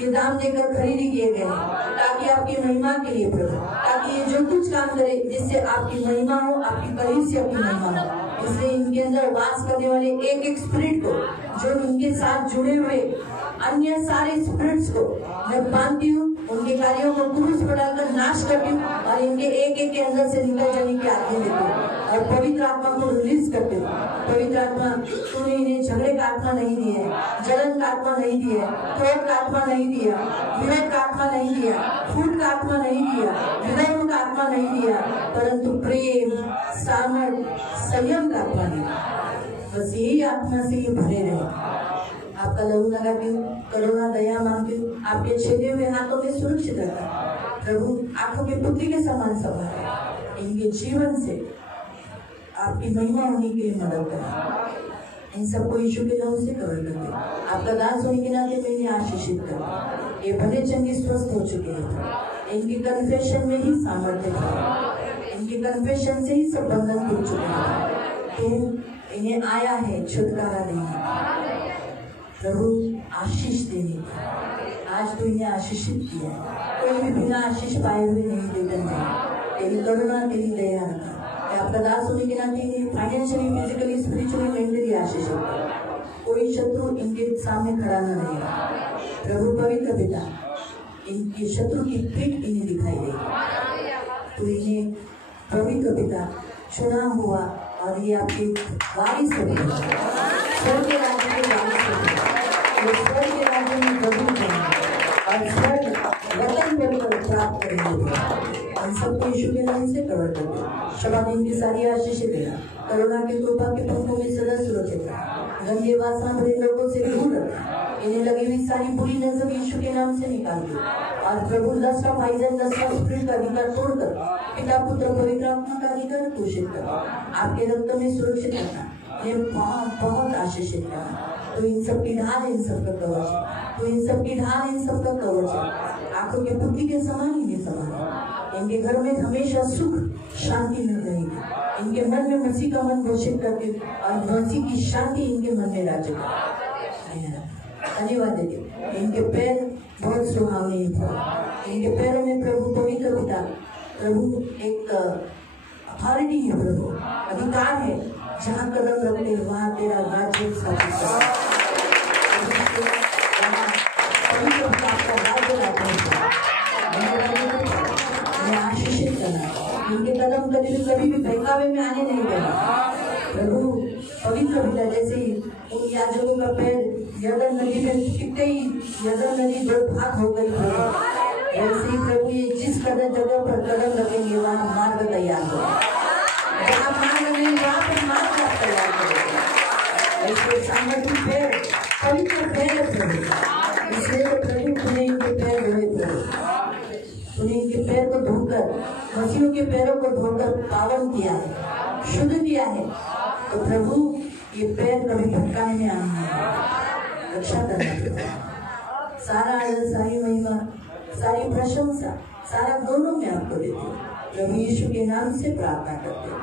ये दाम देकर खरीदी किए गए हैं ताकि आपकी महिमा के लिए प्रभु, ताकि ये जो कुछ काम करे जिससे आपकी महिमा हो, आपकी कलीसिया की महिमा हो। इसलिए इनके अंदर वास करने वाले एक एक स्पिरिट को, जो इनके साथ जुड़े हुए अन्य सारे स्पिरिट्स को मैं बांधती हूँ, उनके कार्यों को क्रूस पर डालकर नाश करती हूँ और इनके एक एक के अंदर से निकल जाने की आज्ञा देती हूँ और पवित्र आत्मा को रिलीज करती हूँ। पवित्र आत्मा तूने इन्हें झगड़े का आत्मा नहीं दिया है, जलन का आत्मा नहीं दिया है, क्रोध का आत्मा नहीं दिया, विरोध का आत्मा नहीं दिया, फूट का आत्मा नहीं दिया, विधर्म का आत्मा नहीं दिया, परंतु प्रेम, सामर्थ, संयम का आत्मा दिया। बस यही आत्मा से ये भरे रहे। आपका लहू लगाती हूँ, करुणा दया मांगती हूँ, आपके छेदे हुए हाथों में सुरक्षित रखा प्रभु, आंखों के पुत्री के समान संभाल, इनके जीवन से आपकी महिमा होने के लिए मदद करें। इन सबको यीशु के नाम से कवर करते, आपका दास होने के नाते मैं इन्हें आशीषित कर। ये भले चंगे स्वस्थ हो चुके हैं, इनकी कन्फेशन में ही सामर्थ्य है, इनकी कन्फेशन से ही सब बंधन टूट चुके हैं। तो इन्हें आया है छुटकारा देने प्रभु, आशीष देने का। आज तो इन्हें आशीषित किया, कोई भी बिना आशीष पाए हुए नहीं देता है। तेरी करुणा, तेरी दया रखा। आपका दास होने के नाते फाइनेंशियली, फिजिकली, स्पिरिचुअली, मेंटली आशीष होता। कोई शत्रु इनके सामने खड़ा न रहेगा प्रभु। पवित्र पिता, इनके शत्रु की पीठ इन्हें दिखाई देगी। तो इन्हें पवित्र पिता चुना हुआ और ये आपकी वारिस हो गए, स्वर्ग के राज्य के वारिस हो गए। ये स्वर्ग के राज्य में प्रभु करेंगे और स्वर्ग वतन पर प्राप्त करेंगे। हम सबको यीशु के नाम से कवर कर दे। शबा दिन की सारी आशीष देना, करुणा की कृपा के पंखों में सदा सुरक्षित रखना, गंदे वासना भरे लोगों से दूर रखना, इन्हें लगी हुई सारी बुरी नजर यीशु के नाम से निकाल दो। और प्रभु lust of eyes, lust of spirit का अधिकार तोड़कर पिता पुत्र पवित्र आत्मा का अधिकार घोषित कर आपके रक्त में सुरक्षित रखना, ये बहुत आशीषित करना। तो इन सब की ढाल, इन सब का कवच, तो इन सब की ढाल, इन सब का कवच आंखों के पुत्री के समान ही समान। इनके घर में हमेशा सुख शांति मिल रहेगी। इनके मन में मसीह का मन घोषित करके और मसीह की शांति इनके मन में राज्य करे। धन्यवाद देते। इनके पैर बहुत सुहावने हैं। इनके पैरों में प्रभु पवित्र पिता, प्रभु एक अथॉरिटी है, प्रभु अधिकार है। जहाँ कदम रखते वहाँ तेरा राज्य स्थापित कर। आशीषित करना, इनके कदम कभी भी बहकावे में आने नहीं देना। प्रभु पवित्र पिता, जैसे ही उन याजकों का पैर यरदन नदी में टिकते ही यरदन नदी दो भाग हो गई, ऐसे ही प्रभु ये जिस कदम जगह पर कदम रखेंगे वहाँ मार्ग तैयार हो। जहाँ मार्ग नहीं वहाँ पर मार्ग तैयार करेगा। ऐसे सामर्थ्य पैर पवित्र पैर प्रभु, इसलिए तो प्रभु तूने इनके पैर धोए प्रभु, तूने इनके पैर को धोकर, मसीहों के पैरों को धोकर पावन किया है, शुद्ध किया है। तो प्रभु ये पैर कभी भटकाने में आना है, रक्षा करना। सारा आदर, सारी महिमा, सारी प्रशंसा, सारा दोनों में आपको देते प्रभु यीशु के नाम से प्रार्थना करते हैं।